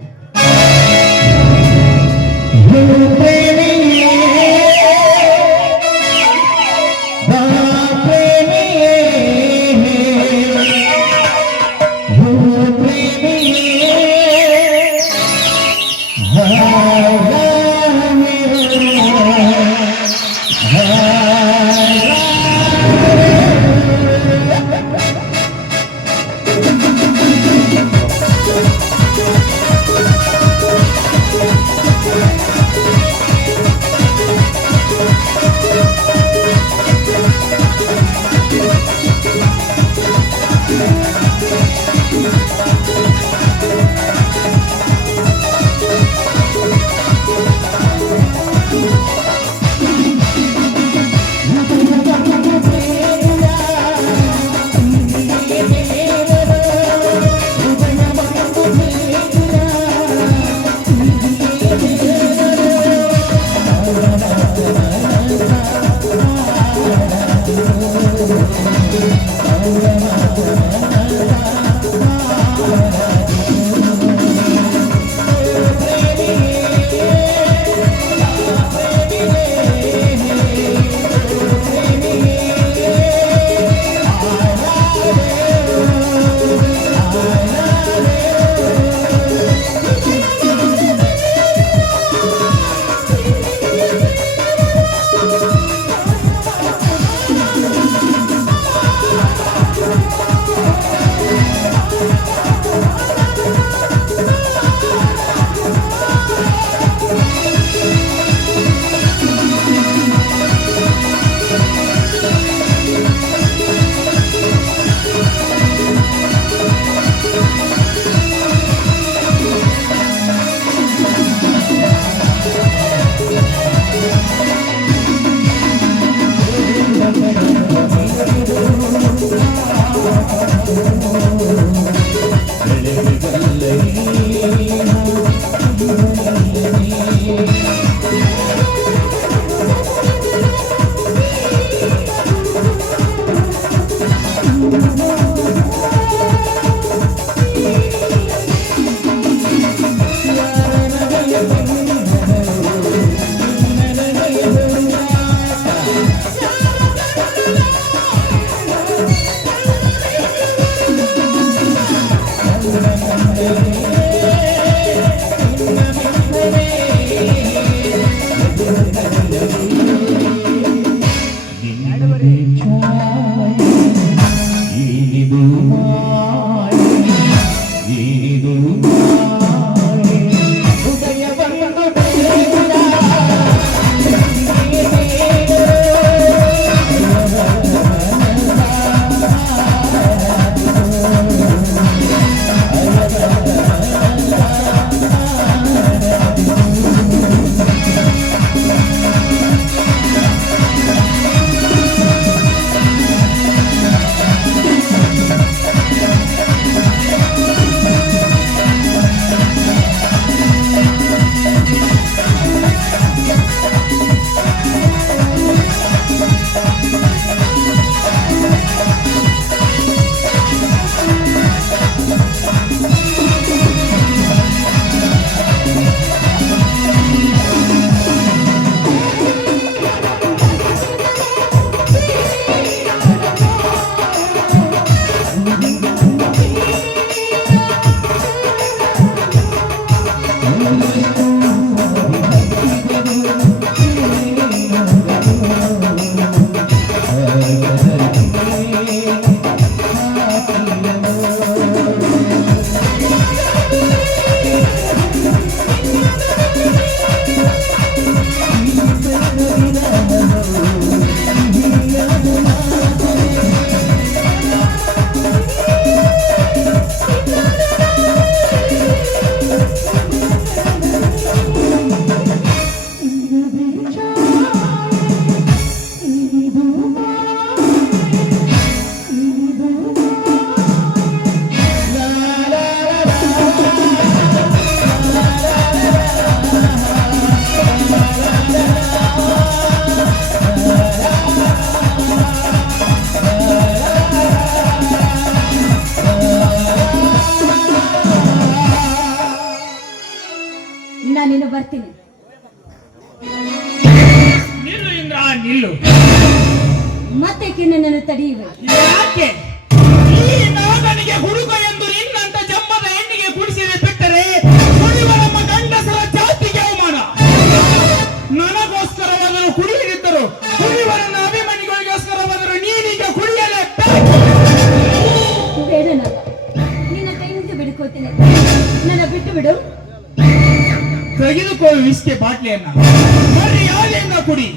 ಬರ್ತೀನಿ. ನಿಲ್ಲು ಇಂದ್ರ, ನಿಲ್ಲು. ಮತ್ತೆ ಕಿನ್ನನ್ನು ತಡೆಯುವೆ. ಯಾಕೆ ಈ ನಾಗನಿಗೆ ಹುಡುಗ ಎಂದು ನಿನ್ನಂತ ಜಮ್ಮದ ಹೆಣ್ಣಿಗೆ ಕುಡಿಸಿದೆ ಬಿಟ್ಟರೆ ಕುಡಿಯುವ ನಮ್ಮ ಗಂಡಸರ ಜಾತಿಗೆ ಅವಮಾನ. ನನಗೋಸ್ಕರವಾದರೂ ಕುಡಿಯದಿದ್ದರು, ಕುಡಿಯುವ ನನ್ನ ಅಭಿಮಾನಿಗಳಿಗೋಸ್ಕರವಾದರೂ ನೀನೀಗ ಕುಡಿಯಲೇಬೇಕು. ಬೇಡ, ನಿನ್ನ ಕೈಯಿಂದ ಬಿಡ್ಕೋತೀನಿ. ನನ್ನ ಬಿಟ್ಟು ಬಿಡು. ತೆಗೆದುಕೋ ವಿಸ್ಕೆ ಬಾಟ್ಲಿಯನ್ನ, ಮರ್ಯಾದೆಯಿಂದ ಕುಡಿ.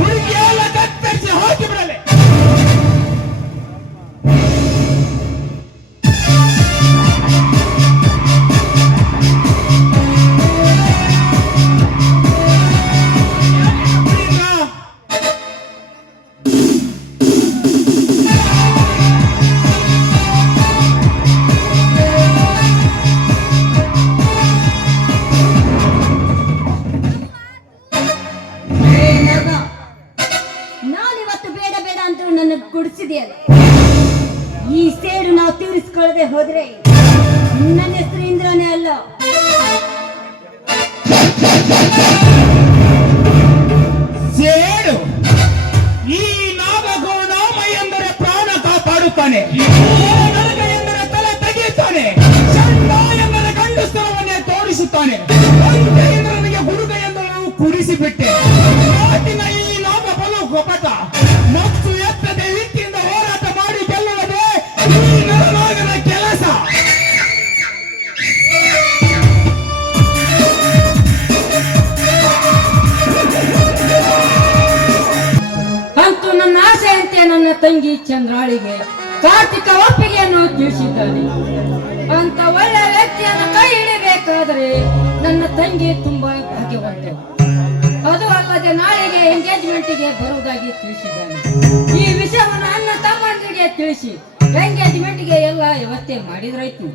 ಹುಡುಗಿ ಎಲ್ಲ ಕತ್ತರಿಸಿ ಹಾಕಿ ಬಿಡಲೆ. ನಾನಿವತ್ತು ಬೇಡ ಬೇಡ ಅಂತ ನನ್ನ ಕುಡಿಸಿದೆಯಲ್ಲ, ಈ ಸೇಡು ನಾವು ತೀರಿಸಿಕೊಳ್ಳದೆ ಹೋದ್ರೆ ನನ್ನ ಹೆಸರು ಇಂದ್ರನೇ ಅಲ್ಲ. ಸೇಡು ಈ ನಾಗಗೌಡಾಮೈ ಎಂದರೆ ಪ್ರಾಣ ಕಾಪಾಡುತ್ತಾನೆ, ನರಕ ಎಂದರೆ ತಲೆ ತೆಗೆಯುತ್ತಾನೆ, ಚಂಡ ಎಂದರೆ ಗಂಡಸ್ತನವನ್ನೇ ತೋರಿಸುತ್ತಾನೆ. ಅಂತೆ ಇಂದ್ರನಿಗೆ ಹುಡುಗ ಎಂದು ನಾವು ಕುಡಿಸಿಬಿಟ್ಟೆ. ಮಾತಿನ ಈ ನಾಗ ಬಲು ಕಪಟ ಮತ್ತು ಎತ್ತದೆ ರೀತಿಯಿಂದ ಹೋರಾಟ ಮಾಡಿ ಗೆಲ್ಲುವುದೇ ಈ ನರನಾಗನ ಕೆಲಸ. ಅಂತೂ ನನ್ನ ಆಸೆಯಂತೆ ನನ್ನ ತಂಗಿ ಚಂದ್ರಾಳಿಗೆ ಕಾರ್ತಿಕ ಒಪ್ಪಿಗೆಯನ್ನು ತಿಳಿಸಿದ್ದಾನೆ. ಅಂತ ಒಳ್ಳೆ ವ್ಯಕ್ತಿಯನ್ನು ಕೈ ಹಿಡಿಬೇಕಾದರೆ ನನ್ನ ತಂಗಿ ತುಂಬಾ ಭಾಗ್ಯವಂತೆ. ಅದು ಅಲ್ಲದೆ ನಾಳೆಗೆ ಎಂಗೇಜ್ಮೆಂಟ್ಗೆ ಬರುವುದಾಗಿ ತಿಳಿಸಿದ್ದಾನೆ. ಈ ವಿಷಯವನ್ನು ಅಣ್ಣ ತಮ್ಮಂದಿರಿಗೆ ತಿಳಿಸಿ ಎಂಗೇಜ್ಮೆಂಟ್ಗೆ ಎಲ್ಲ ವ್ಯವಸ್ಥೆ ಮಾಡಿದ್ರಾಯ್ತು.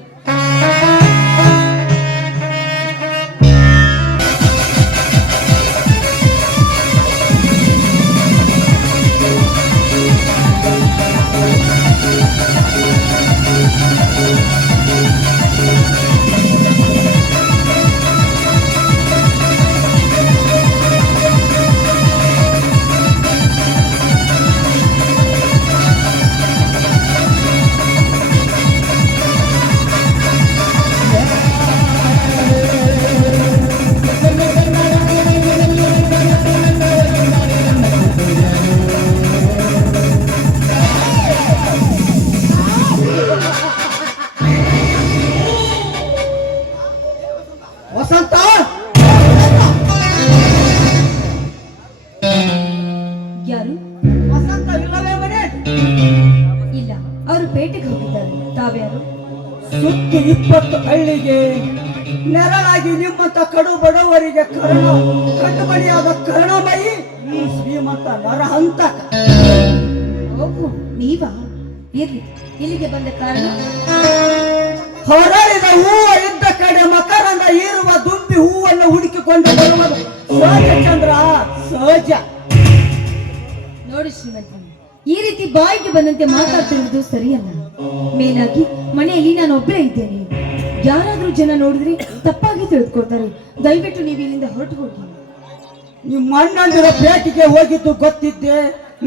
ವಸಂತ, ಯಾರು? ವಸಂತ ಇಲ್ಲವೇ ಮನೆ? ಇಲ್ಲ, ಅವರು ಪೇಟೆಗೆ ಹೋಗಿದ್ದಾರೆ. ತಾವ್ಯಾರು? ಸುತ್ತು 20 ಹಳ್ಳಿಗೆ ನೆರಳಾಗಿ ನಿಮ್ಮಂತ ಕಡು ಬಡವರಿಗೆ ಕಟ್ಟುಬಡಿಯಾದ ಕರುಣಮಯಿ ಈ ಶ್ರೀಮಂತ ನರಹಂತಕ. ಓಹೋ, ನೀವಾ? ಇರ್ಲಿ, ಇಲ್ಲಿಗೆ ಬಂದ ಕಾರಣ? ಹೊರಳಿದ ಹೂವ ಇದ್ದ ಕಡೆ ಮಕರಂದ ಇರುವ ದುಂಬಿ ಹೂವನ್ನು ಹುಡುಕಿಕೊಂಡು ಬರುವುದು ಸಹಜ ಚಂದ್ರ, ಸಹಜ. ನೋಡಿ ಶ್ರೀಮಂತ, ಈ ರೀತಿ ಬಾಯಿಗೆ ಬಂದಂತೆ ಮಾತಾಡ್ತಿರುವುದು ಸರಿಯಲ್ಲ. ಮೇಲಾಗಿ ಮನೆಯಲ್ಲಿ ನಾನು ಒಬ್ಬರೇ ಇದ್ದೇನೆ. ಯಾರಾದ್ರೂ ಜನ ನೋಡಿದ್ರೆ ತಪ್ಪಾಗಿ ತಿಳಿದುಕೊಳ್ತಾರೆ. ದಯವಿಟ್ಟು ನೀವು ಇಲ್ಲಿಂದ ಹೊರಟು ಹೋಗಿ. ನಿಮ್ಮ ಅಣ್ಣಂದಿರ ಭೇಟಿಗೆ ಹೋಗಿದ್ದು ಗೊತ್ತಿದ್ದೆ.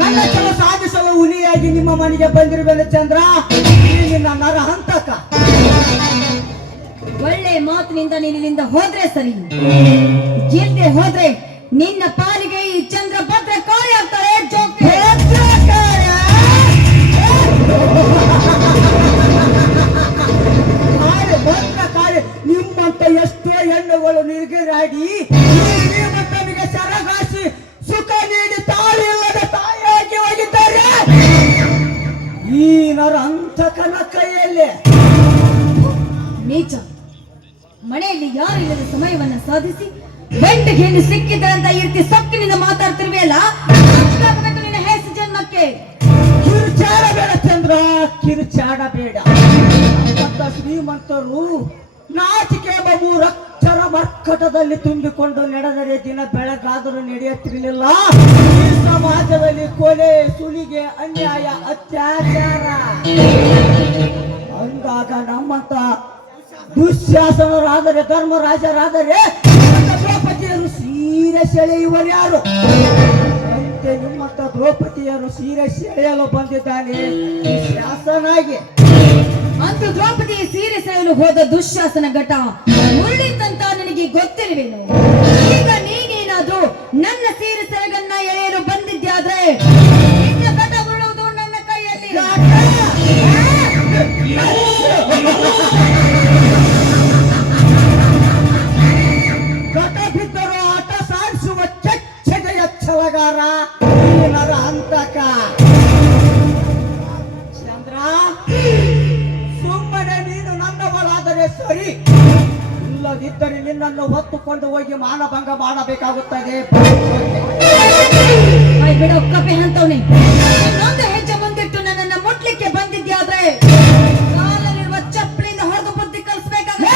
ನನ್ನ ಕೆಲಸ ಸಾಧಿಸಲು ಹುಲಿಯಾಗಿ ನಿಮ್ಮ ಮನೆಗೆ ಬಂದಿರುವೆಲ್ಲ ಚಂದ್ರ. ಈ ನಿನ್ನ ನರಹಂತಕ. ಒಳ್ಳೆ ಮಾತಿನಿಂದ ನೀನು ಇಲ್ಲಿಂದ ಹೋದ್ರೆ ಸರಿ, ಇಲ್ಲದೆ ಹೋದ್ರೆ ನಿನ್ನ ಪಾಲಿಗೆ ಈ ಚಂದ್ರ ಭದ್ರ ಕಾಳಿ ಆಗ್ತಾರೆ. ಜೋಕೆ ನಿಮ್ಮಂತ ಎಷ್ಟೋ ಹೆಣ್ಣುಗಳು ನಿರ್ಗಿರಾಡಿ ಶ್ರೀಮಂತನಿಗೆ ಸರಗಾಸಿ ಸುಖ ನೀಡಿ ತಾಳಿ ಇಲ್ಲದ ತಾಯಿಯಾಗಿ ಹೋಗಿದ್ದಾರೆ. ಈ ನರಹಂತಕನ ಕೈಯಲ್ಲಿ ನೀಚ. ಮನೆಯಲ್ಲಿ ಯಾರು ಇಲ್ಲದ ಸಮಯವನ್ನ ಸಾಧಿಸಿ ಗಂಟೆಗೆ ಹೆಣ್ಣು ಸಿಕ್ಕಿದ್ರಂತ ಈ ರೀತಿ ಸೊಕ್ಕಿನಿಂದ ಮಾತಾಡ್ತಿರ್ವೆಯಲ್ಲ, ನಿನ್ನ ಹೆಸರು ಜನ್ಮಕ್ಕೆ. ಕಿರುಚಾಡಬೇಡ ಚಂದ್ರ, ಕಿರುಚಾಡಬೇಡ. ಅಂತ ಶ್ರೀಮಂತರು ನಾಚಿಕೆ ಮೂರಕ್ಷರ ಮರ್ಕಟದಲ್ಲಿ ತುಂಬಿಕೊಂಡು ನಡೆದರೆ ದಿನ ಬೆಳಗಾದರೂ ನಡೆಯುತ್ತಿರಲಿಲ್ಲ. ಈ ಸಮಾಜದಲ್ಲಿ ಕೊಲೆ, ಸುಲಿಗೆ, ಅನ್ಯಾಯ, ಅತ್ಯಾಚಾರ ಅಂದಾಗ ನಮ್ಮಂತ ದುಶ್ಯಾಸನರಾದರೆ, ಧರ್ಮರಾಜರಾದರೆ ದ್ರೌಪದಿ ಸೀರೆ ಸೆಳೆಯುವರು ಯಾರು? ಅಂತೆ ನಿಮ್ಮಂತ ದ್ರೌಪದಿಯನ್ನು ಸೀರೆ ಸೆಳೆಯಲು ಬಂದಿದ್ದಾನೆ ಈ ಶಾಸನಾಗಿ. ಅಂತೂ ದ್ರೌಪದಿಯ ಸೀರೆ ಸೆಳೆಯಲು ಹೋದ ದುಶ್ಯಾಸನ ಘಟ ಮುಳ್ಳಿತಂತ ನನಗೆ ಗೊತ್ತಿರುವೆನು. ಈಗ ನೀನೇನಾದ್ರೂ ನನ್ನ ಸೀರೆ ಸೆರಗನ್ನ ಎಳೆಯಲು ಬಂದಿದ್ಯಾದ್ರೆ ನಿನ್ನ ಘಟ ಉರುಳುವುದು ನನ್ನ ಕೈಯಲ್ಲಿ. ಘಟ ಬಿದ್ದರೂ ಆಟ ಸಾಧಿಸುವ ಚಚ್ಚೆಯ ಛಲಗಾರ ನರ ಅಂತಕ. ಚಂದ್ರ, ಸುಮ್ಮನೆ ನೀನು ನನ್ನವಳಾದರೆ ಸರಿ, ಇಲ್ಲದಿದ್ದರೆ ನಿನ್ನನ್ನು ಹೊತ್ತುಕೊಂಡು ಹೋಗಿ ಮಾನಭಂಗ ಮಾಡಬೇಕಾಗುತ್ತದೆ. ಬಿಡೋ ಕಪೆ ಅಂತವನೇ, ಇನ್ನೊಂದು ಹೆಜ್ಜೆ ಮುಂದಿಟ್ಟು ನನ್ನನ್ನು ಮುಟ್ಲಿಕ್ಕೆ ಬಂದಿದ್ಯಾದ್ರೆ ಕಾಲಲ್ಲಿರುವ ಚಪ್ಪಲಿಯಿಂದ ಹೊಡೆದು ಬುದ್ಧಿ ಕಲಿಸ್ಬೇಕಾಗುತ್ತೆ.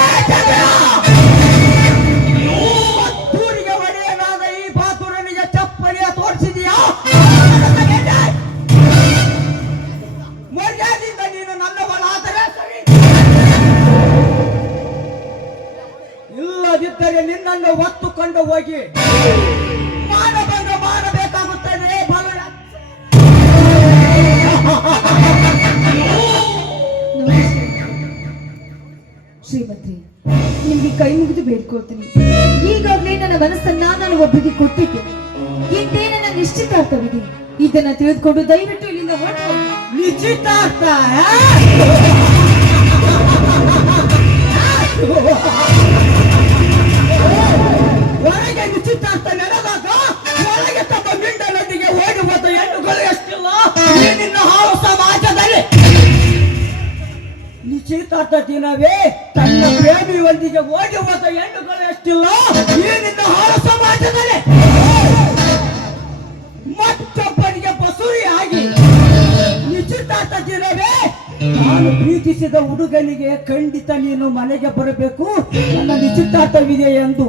ಊರಿಗೆ ಒಡೆಯನಾದ ಈ ಬಾತುರನಿಗೆ ಚಪ್ಪಲಿಯ ತೋರಿಸಿದೆಯಾ? ಮರ್ಯಾದೆಯಿಂದ ನೀನು ನನ್ನವಳಾದರೆ ಸರಿ, ಇಲ್ಲದಿದ್ದರೆ ನಿನ್ನನ್ನು ಹೊತ್ತುಕೊಂಡು ಹೋಗಿ ಮಾನಭಂಗ ಮಾಡಬೇಕಾಗುತ್ತದೆ. ಶ್ರೀಮಂತ್ರಿ, ನಿಮ್ಗೆ ಕೈ ಮುಗಿದು ಬೇಡ್ಕೊಳ್ತೀನಿ. ಈಗಾಗಲೇ ನನ್ನ ಮನಸ್ಸನ್ನ ನಾನು ಒಬ್ಬರಿಗೆ ಕೊಟ್ಟಿದ್ದೇನೆ. ಇಂದೇ ನನ್ನ ನಿಶ್ಚಿತಾರ್ಥವಿದೆ. ಇದನ್ನ ತಿಳಿದುಕೊಂಡು ದಯವಿಟ್ಟು ಇಲ್ಲಿಂದ ಹೊರಟು. ನಿಶ್ಚಿತಾರ್ಥ? ಹೊರಗೆ ನಿಶ್ಚಿತಾರ್ಥ ನಡೆದಾಗ ಒಳಗೆ ತಮ್ಮ ಮಿಂಡ ನದಿಗೆ ಓಡಿ ಹೋದ ಹೆಣ್ಣುಗಳು ಎಷ್ಟಿಲ್ಲ ಈ ನಿನ್ನ ಹಾಳು ಸಮಾಜದಲ್ಲಿ. ನಿಶ್ಚಿತಾರ್ಥ ದಿನವೇ ತನ್ನ ಪ್ರೇಮಿಯೊಂದಿಗೆ ಓಡಿ ಹೋದ ಹೆಣ್ಣುಗಳು ಎಷ್ಟಿಲ್ಲ ಈ ನಿನ್ನ ಹಾಳು ಸಮಾಜದಲ್ಲಿ. ಮತ್ತೊಬ್ಬನಿಗೆ ಬಸುರಿಯಾಗಿ ನಿಶ್ಚಿತಾರ್ಥ ದಿನವೇ ನಾನು ಪ್ರೀತಿಸಿದ ಹುಡುಗನಿಗೆ ಖಂಡಿತ ನೀನು ಮನೆಗೆ ಬರಬೇಕು, ನನ್ನ ನಿಶ್ಚಿತಾರ್ಥವಿದೆ ಎಂದು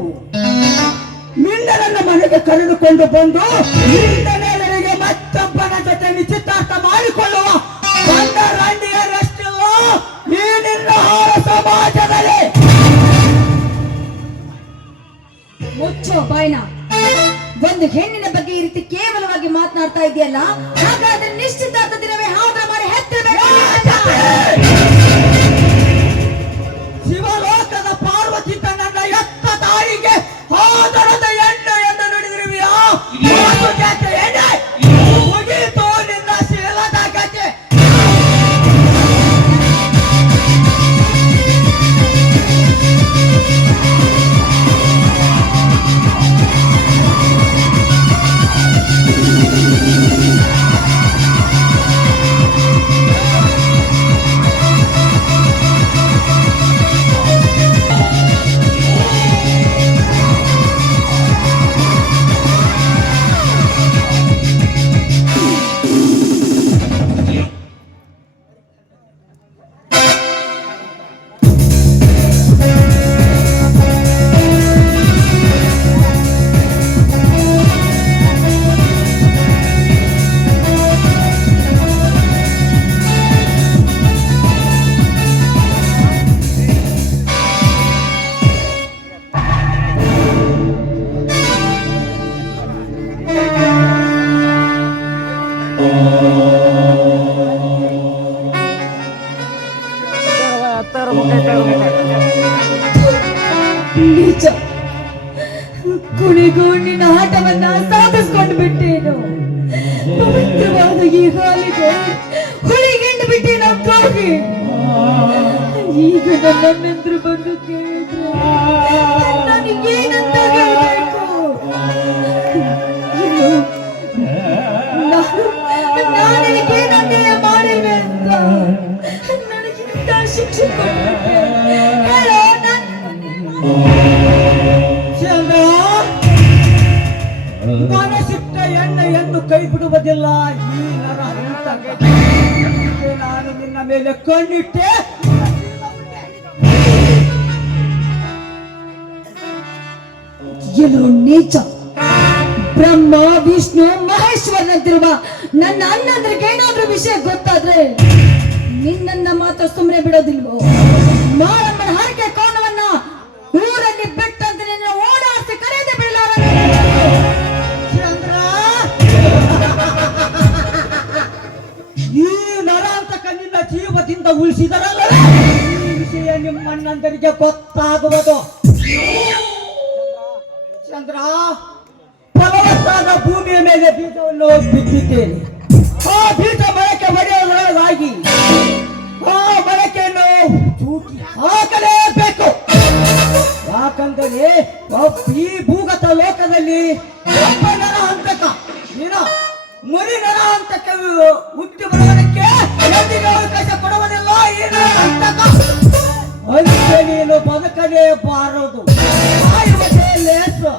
ಮಿಂಡನನ್ನ ಮನೆಗೆ ಕರೆದುಕೊಂಡು ಬಂದು ಮಿಂಡನೇ ನನಗೆ ಮತ್ತೊಬ್ಬನ ಜೊತೆ ನಿಶ್ಚಿತಾರ್ಥ ಮಾಡಿಕೊಳ್ಳುವ ಗಂಡ ರಂಡಿಯರಷ್ಟಿಲ್ಲ ಈ ನಿನ್ನ ಹಾಳು ಸಮಾಜದಲ್ಲಿ. ಮುಚ್ಚೋ ಬಾಯ್ನ. ಒಂದು ಹೆಣ್ಣಿನ ಬಗ್ಗೆ ಈ ರೀತಿ ಕೇವಲವಾಗಿ ಮಾತನಾಡ್ತಾ ಇದೆಯಲ್ಲ, ಹಾಗಾದ್ರೆ ನಿಶ್ಚಿತಾರ್ಥ ದಿನವೇ ಹಾದ್ರ ಮಾಡಿ ಹೆತ್ತಬೇಕು. ಶಿವಲೋಕದ ಪಾರ್ವತಿ ನನ್ನ ಎತ್ತ ತಾಯಿಗೆ ಆದರದ ಎಣ್ಣೆ ಎಂದು ನುಡಿದಿರುವಿಯಾ? ಮುಗೀತು ನಿನ್ನ ಶೀಲದ ಗತಿ. ನಿಜ, ಕೊನೆಗೂ ನಿನ್ನ ಆಟವನ್ನ ಸಾಧಿಸ್ಕೊಂಡು ಬಿಟ್ಟೇನು. ಪವಿತ್ರವಾದ ಈ ಹಾಲಿಗೆ ಹುಳಿಗೆಂಡು ಬಿಟ್ಟೇನೋ ಕಾಫಿ. ಈಗ ನನ್ನೆಂದ್ರು ಬಂದು ಕೇಳಿದ್ರೆ ನನಗೇನಂತ ಹೇಳ್ಬೇಕು? ನಾನೇನನ್ನೇ ಮಾಡಿವೆ ಅಂತ ನನಗಿಂತ ಶಿಕ್ಷೆ ಕೊಟ್ಬಿಟ್ಟೆ. ಹೇಳೋ ಮನಸ್ಸಿಟ್ಟ ಎಣ್ಣೆ ಎಂದು ಕೈ ಬಿಡುವುದಿಲ್ಲ ಈ ನರ ಅಂತ. ನಾನು ನಿನ್ನ ಮೇಲೆ ಕಣ್ಣಿಟ್ಟೆ. ಎಲ್ಲರೂ ನೀಚ. ಬ್ರಹ್ಮ ವಿಷ್ಣು ಮಹೇಶ್ವರನಂತಿರುವ ನನ್ನ ಅಣ್ಣಂದ್ರಿಗೆ ಏನಾದ್ರೂ ವಿಷಯ ಗೊತ್ತಾದ್ರೆ ನಿನ್ನನ್ನ ಮಾತ್ರ ಸುಮ್ಮನೆ ಬಿಡೋದಿಲ್ವೋ? ಮಾರಮ್ಮನ ಹರಕೆ ಕೋಣವನ್ನ ಊರಲ್ಲಿ ಬಿಟ್ಟಂತ ನಿನ್ನ ಓಡಾಡಿಸಿ ಕರೆಯದೆ ಬಿಡಲಾರ. ಉಳಿಸಿದರಲ್ಲ ಈ ವಿಷಯ ನಿಮ್ಮ ಅಣ್ಣಂದರಿಗೆ ಗೊತ್ತಾಗುವುದು. ಚಂದ್ರ, ಫಲವತ್ತಾದ ಭೂಮಿಯ ಮೇಲೆ ಬೀಜವನ್ನು ಬಿತ್ತಿದ್ದೇನೆ. ಆ ಬೀಜ ಮೊಳಕೆ ಹೊಡೆಯುವುದರೊಳಗಾಗಿ ಆ ಮೊಳಕೆಯನ್ನು ಚೂಟಿ ಹಾಕಲೇಬೇಕು. ಯಾಕಂದರೆ ಈ ಭೂಗತ ಲೋಕದಲ್ಲಿ ಒಬ್ಬ ನರಹಂತಕ ಮುನಿ ನರಹಂತಕ್ಕೆ ಹುಟ್ಟಿ ಬರುವುದಕ್ಕೆ ಎಂದಿಗೂ ಅವಕಾಶ ಕೊಡುವುದಿಲ್ಲ ಈ ನರಹಂತಕ. ಅದಕ್ಕೆ ನೀನು ಬದುಕಲೇಬಾರದು. ಸಾಯುವುದೇ ಲೇಸು.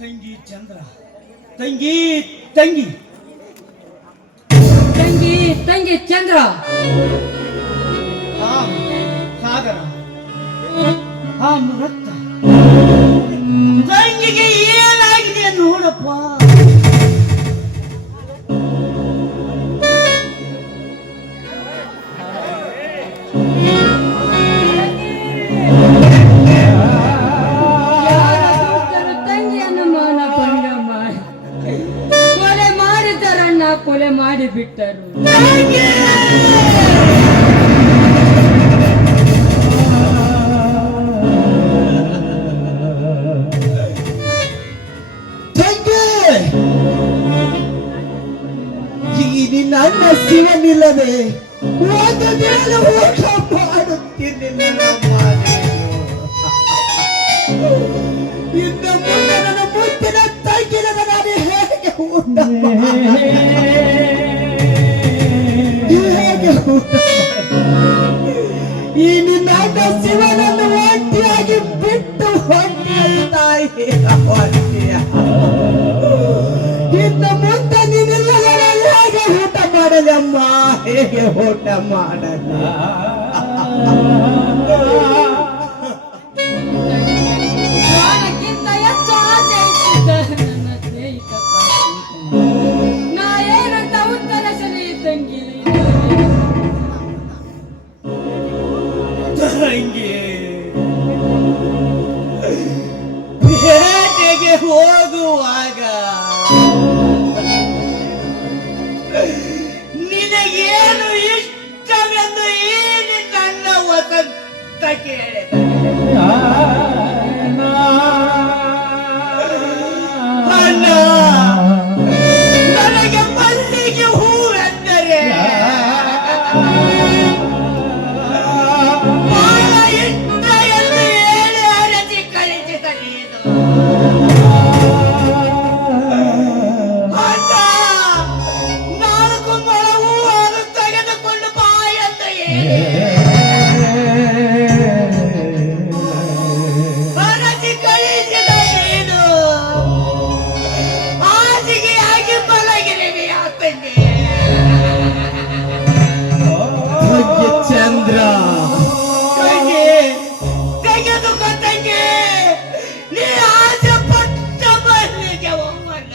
ತಂಗಿ ಚಂದ್ರ, ತಂಗಿ ತಂಗಿ ತಂಗಿ ತಂಗಿ ಚಂದ್ರ, ಸಾಗರ, ರಕ್ತ, ತಂಗಿಗೆ ಏನಾಗಿದೆ ನೋಡಪ್ಪ. ಕೊಲೆ ಮಾಡಿ ಬಿಟ್ಟರು. ನಿನ್ನ ಅಣ್ಣ ಶಿವನಿಲ್ಲದೆ ಒಂದು ದಿನ ಊಟ ಮಾಡುತ್ತಿರಲಿಲ್ಲ. ಇನ್ನು ಮುಂದೆ ನನ್ನ ಮುತ್ತಿನ ತಂಗಿನ ನಾನು ಹೇಗೆ ಊಟ ಈ ನಿನ್ನ ಅಣ್ಣ ಶಿವನನ್ನು ಒಂಟಿಯಾಗಿ ಬಿಟ್ಟು ಹೊಂಟಿಯ ತಾಯಿ ಹೊಂಟಿಯ. ಇನ್ನು ಮುಂದೆ ನೀನಿಲ್ಲದ ಹೇಗೆ ಊಟ ಮಾಡಲಿ ಅಮ್ಮ, ಹೇಗೆ ಊಟ ಮಾಡಲಿ? ಪ್ರಾಣಕ್ಕಿಂತ ಹೆಚ್ಚು ಆಸೆ ಇಟ್ಟಿದ್ದ ನನ್ನ ಸ್ನೇಹಿತ ನಾ ಏನಂತ ಉತ್ತರಿಸಲಿ ತಂಗಿ? ತಂಗಿ, ಬೇಟೆಗೆ ಹೋಗುವಾಗ ನಿನಗೇನು ಇಷ್ಟವೆಂದು ಈ ನನ್ನ ವಸಂತ ಕೇಳಿದ. ಅಣ್ಣ, ನನಗೆ ಮಲ್ಲಿಗೆ ಹೂವೆಂದರೆ ಬಹಳ ಇಷ್ಟ ಎಂದು ಹೇಳಿ ಅರಸಿ ಕಳಿಸಿದ ನೀನು. ಅಣ್ಣ, 4 ಮೊಳವು ಅದು ತೆಗೆದುಕೊಂಡು ಬಾ ಎಂದು ಹೇಳಿ ಅರಸಿ ಕಳಿಸಿದ ನೀನು. ಹಾಸಿಗೆಯಾಗಿ ಮಲಗಿರುವೆ ಆತಂಗೆ. ಚಂದ್ರ, ತಂಗಿ, ತೆಗೆದುಕೋ ತಂಗಿ, ನೀ ಆಸೆ ಪಟ್ಟ ಮಲ್ಲಿಗೆ ಒಮ್ಮನ.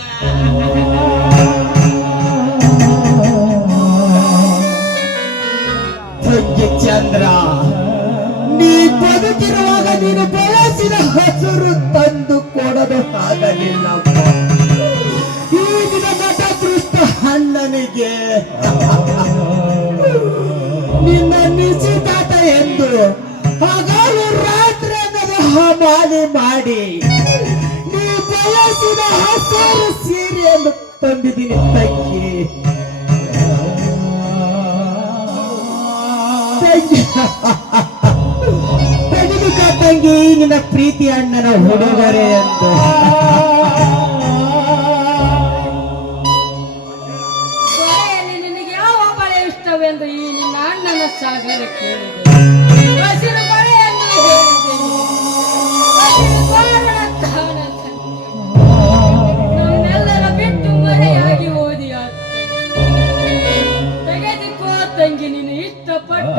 ಚಂದ್ರ, ನೀ ಬದುಕಿರುವಾಗ ನೀನು ಬೆಳೆಸಿದ ಹಸುರು ತಂದು ಕೊಡಲು ಆಗಲಿಲ್ಲ. ಈಗಿನ ನಟದೃಷ್ಟ ಅಣ್ಣನಿಗೆ ನಿನ್ನ ನಿಶ್ಚಿತಾಟ ಎಂದು ಹಗಲು ರಾತ್ರಿ ಅನ್ನೋದು ಹಮಾಲಿ ಮಾಡಿ ನೀ ಬೆಳೆಸಿದ ಹಸಿರು ಸೀರೆಯನ್ನು ತಂದಿದ್ದೀನಿ ತಂಗಿ. ತೆಗೆದುಕ ತಂಗಿ ನಿನ್ನ ಪ್ರೀತಿ ಅಣ್ಣನ ಹುಡುಗರೆ ಎಂದು. ಸಾಗರ ಕೇಳಿದೆ, ಹಸಿರು ಮಳೆಯನ್ನು ಹೇಳಿದೆ, ಹಸಿರು ತೋರಣ ಕಾಣ ನನ್ನೆಲ್ಲರ ಬಿಟ್ಟು ಮರೆಯಾಗಿ ಓದಿ ತೆಗೆದುಕೋ ತಂಗಿ ನೀನು ಇಷ್ಟಪಟ್ಟ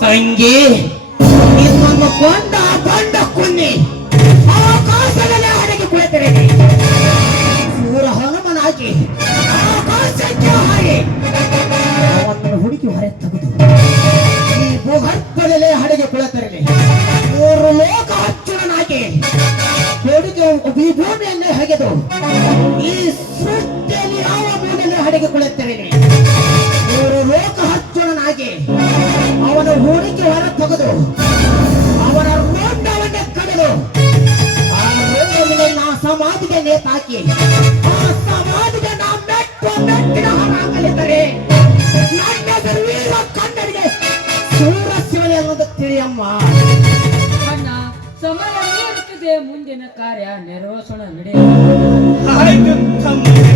ತಂಗಿ ನಿನ್ನನ್ನು ಕೊಂಡ ಬಂಡ ಕುನ್ನಿ ಆಕಾಶದಲ್ಲಿ ಹಡಗಿ ಕುಳಿತಿರೇನೆ. ಸೂರ ಹನುಮನಾಗಿ ಆಕಾಶಕ್ಕೆ ಹಾರಿ ಅವನನ್ನು ಹುಡುಕಿ ಹೊರ ತೆಗೆದು ಈ ಭೂಗರ್ಭದಲ್ಲೇ ಹಡಗಿ ಕುಳಿತಿರಲಿ. ಮೂರು ಲೋಕ ಅರ್ಜುನನಾಗಿ ಹುಡುಗಿ ಈ ಭೂಮಿಯನ್ನೇ ಹಗೆದು ಈ ಸೃಷ್ಟಿಯಲ್ಲಿ ಯಾವ ಮೂಲೆಯಲ್ಲಿ ಹಡಗಿ ಕುಳಿತಿರಲಿ. ಮೂರು ಲೋಕ ಅರ್ಜುನನಾಗಿ ಅವನ ಹೂಡಿಕೆ ಹೊರ ತೆಗೆದು ಅವನ ರೋಂಡವನ್ನೇ ಕಡಿದು ಆ ರೋಂಡವನ್ನು ನಾ ಸಮಾಧಿಗೆ ನೇತಾಕಿ ಆ ಸಮಾಧಿಗೆ ನಾ ಮೆಟ್ಟಿನ ಹಾಕಲಿದ್ದರೆ ನನ್ನ ವೀರ ಕನ್ನಡಿಗೆ ಸೂರ ಶಿವನೇ ಅನ್ನೋದು ತಿಳಿಯಮ್ಮ. ಅಣ್ಣ, ಸಮಯ ಮೀರುತ್ತಿದೆ, ಮುಂದಿನ ಕಾರ್ಯ ನೆರವೇರಿಸೋಣ ನಡೆ. ಆಯ್ತು ತಮ್ಮಂದಿರೇ,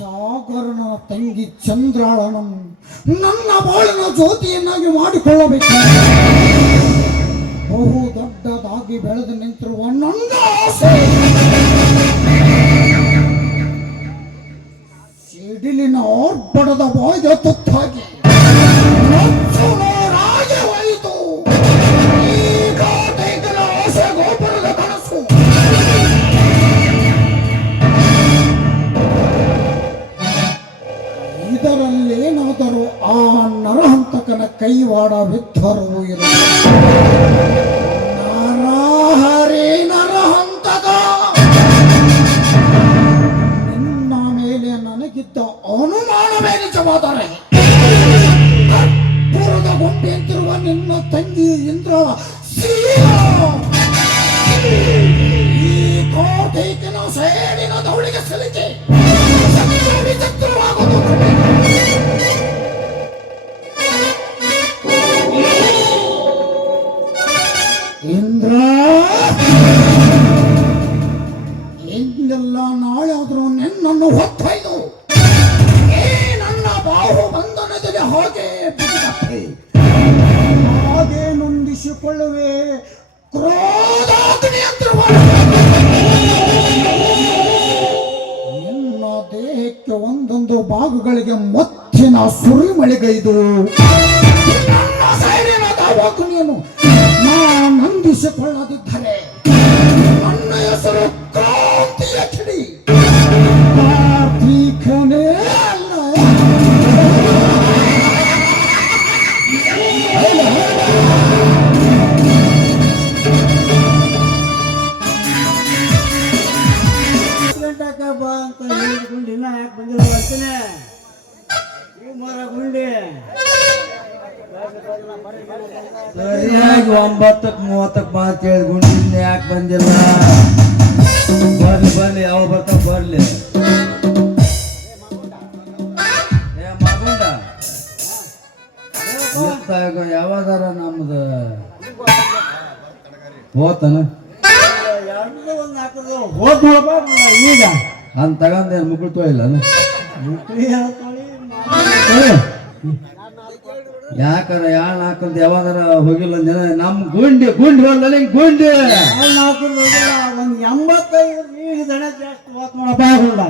ಸಾಗರನ ತಂಗಿ ಚಂದ್ರಾಳನನ್ನು ನನ್ನ ಬಾಳಿನ ಜ್ಯೋತಿಯನ್ನಾಗಿ ಮಾಡಿಕೊಳ್ಳಬೇಕು. ಬಹು ದೊಡ್ಡದಾಗಿ ಬೆಳೆದು ನಿಂತಿರುವ ನನ್ನ ಆಸೆ ಸಿಡಿಲಿನ ಆರ್ಭಟದ ಬಾಯಿಗೆ ತುತ್ತಾಗಿ ರಾಜವಾಯಿತು. ಈಗ ತೆಗೆದ ಆಸೆ ಗೋಪುರದ ಕನಸು ಕೈವಾಡ ವಿದ್ಧರು ಇರಲಿ. ನರಹರಿ ನರಹಂತಕ ನಿನ್ನ ಮೇಲೆ ನನಗಿದ್ದ ಅನುಮಾನವೇ ನಿಜವಾದರೆ ಕರ್ಪೂರದ ಗೊಂಬೆಯಂತಿರುವ ನಿನ್ನ ತಂಗಿ ಇಂದ್ರ ಈ ಕೋಟೆಗಿನ ಸೇಡಿನ ದೌಳಿಗೆ ಸಲಿಕೆ ವಿಚಿತ್ರವಾಗುವುದು. ಇಂದ್ರ ಇಂದೆಲ್ಲ ನಾಳೆ ಆದ್ರೂ ನಿನ್ನನ್ನು ಹೊತ್ತೊಯ್ದು ಏ ನನ್ನ ಬಾಹು ಬಂಧನದಲ್ಲಿ ಹಾಗೆ ಬಿಗಿದಪ್ಪೆ ಹಾಗೆ ನೊಂದಿಸಿಕೊಳ್ಳುವೆ. ಕ್ರೋಧಾಗ್ನಿ ನಿನ್ನ ದೇಹಕ್ಕೆ ಒಂದೊಂದು ಭಾಗಗಳಿಗೆ ಮತ್ತಿನ ಸುರಿಮಳೆಗೈದು ನನ್ನ ಸೈಡಿನ ದಾವಾಗ್ನಿಯನ್ನು ನಾ ನಂದಿಸಿಕೊಳ್ಳದಿದ್ದರೆ ನನ್ನ ಹೆಸರು ಕ್ರಾಂತಿಯ ಕಿಡಿ ಕಾರ್ತೀಕನೇ ಅಲ್ಲ. ಗಂಟೆಗೆ ಬಾ ಅಂತ ಹೇಳಿಕೊಂಡು ಇನ್ನ ಯಾಕೆ ಬಂದಿಲ್ಲ ಬರ್ತೀನಿ ಈ ಮರ ಗುಂಡಿ ಸರಿಯಾಗಿ 9:30 ಬಾ ಅಂತ ಹೇಳಿ ಗುಂಡಿಂದ ಯಾಕೆ ಬಂದಿಲ್ಲ? ಬರ್ಲಿ ಯಾವ ಬರ್ತಾ ಬರ್ಲಿ. ಏ ಮಗುಂಡ ಯಾವಾದಾರ ನಮ್ದು ಹೋತನ ಎರಡು ಒಂದು ಹಾಕಿದ್ರು ಹೋದ್ ನೋಡಪ್ಪ ಈಗ ಅಂತ ತಗಂದೇನು ಮುಗುಳ್ ತೊಳಿಲ್ಲ ಮುಕ್ಳಿ ಹೇಳ್ತಾಳಿ ಯಾಕಾರ ಯಾಳ್ ಹಾಕಂತ ಯಾವಾಗಾರ ಹೋಗಿಲ್ಲ ಜನ ನಮ್ ಗುಂಡಿ ಹೊರಲ್ಲ ಗುಂಡಿ ಹಾಕಿದ್ರು ಒಂದು 85 ಈಗ ದಣ ಜಾಸ್ತಿ ಹೋತ್ ನೋಡಪ್ಪ ಹಾಕೊಂಡ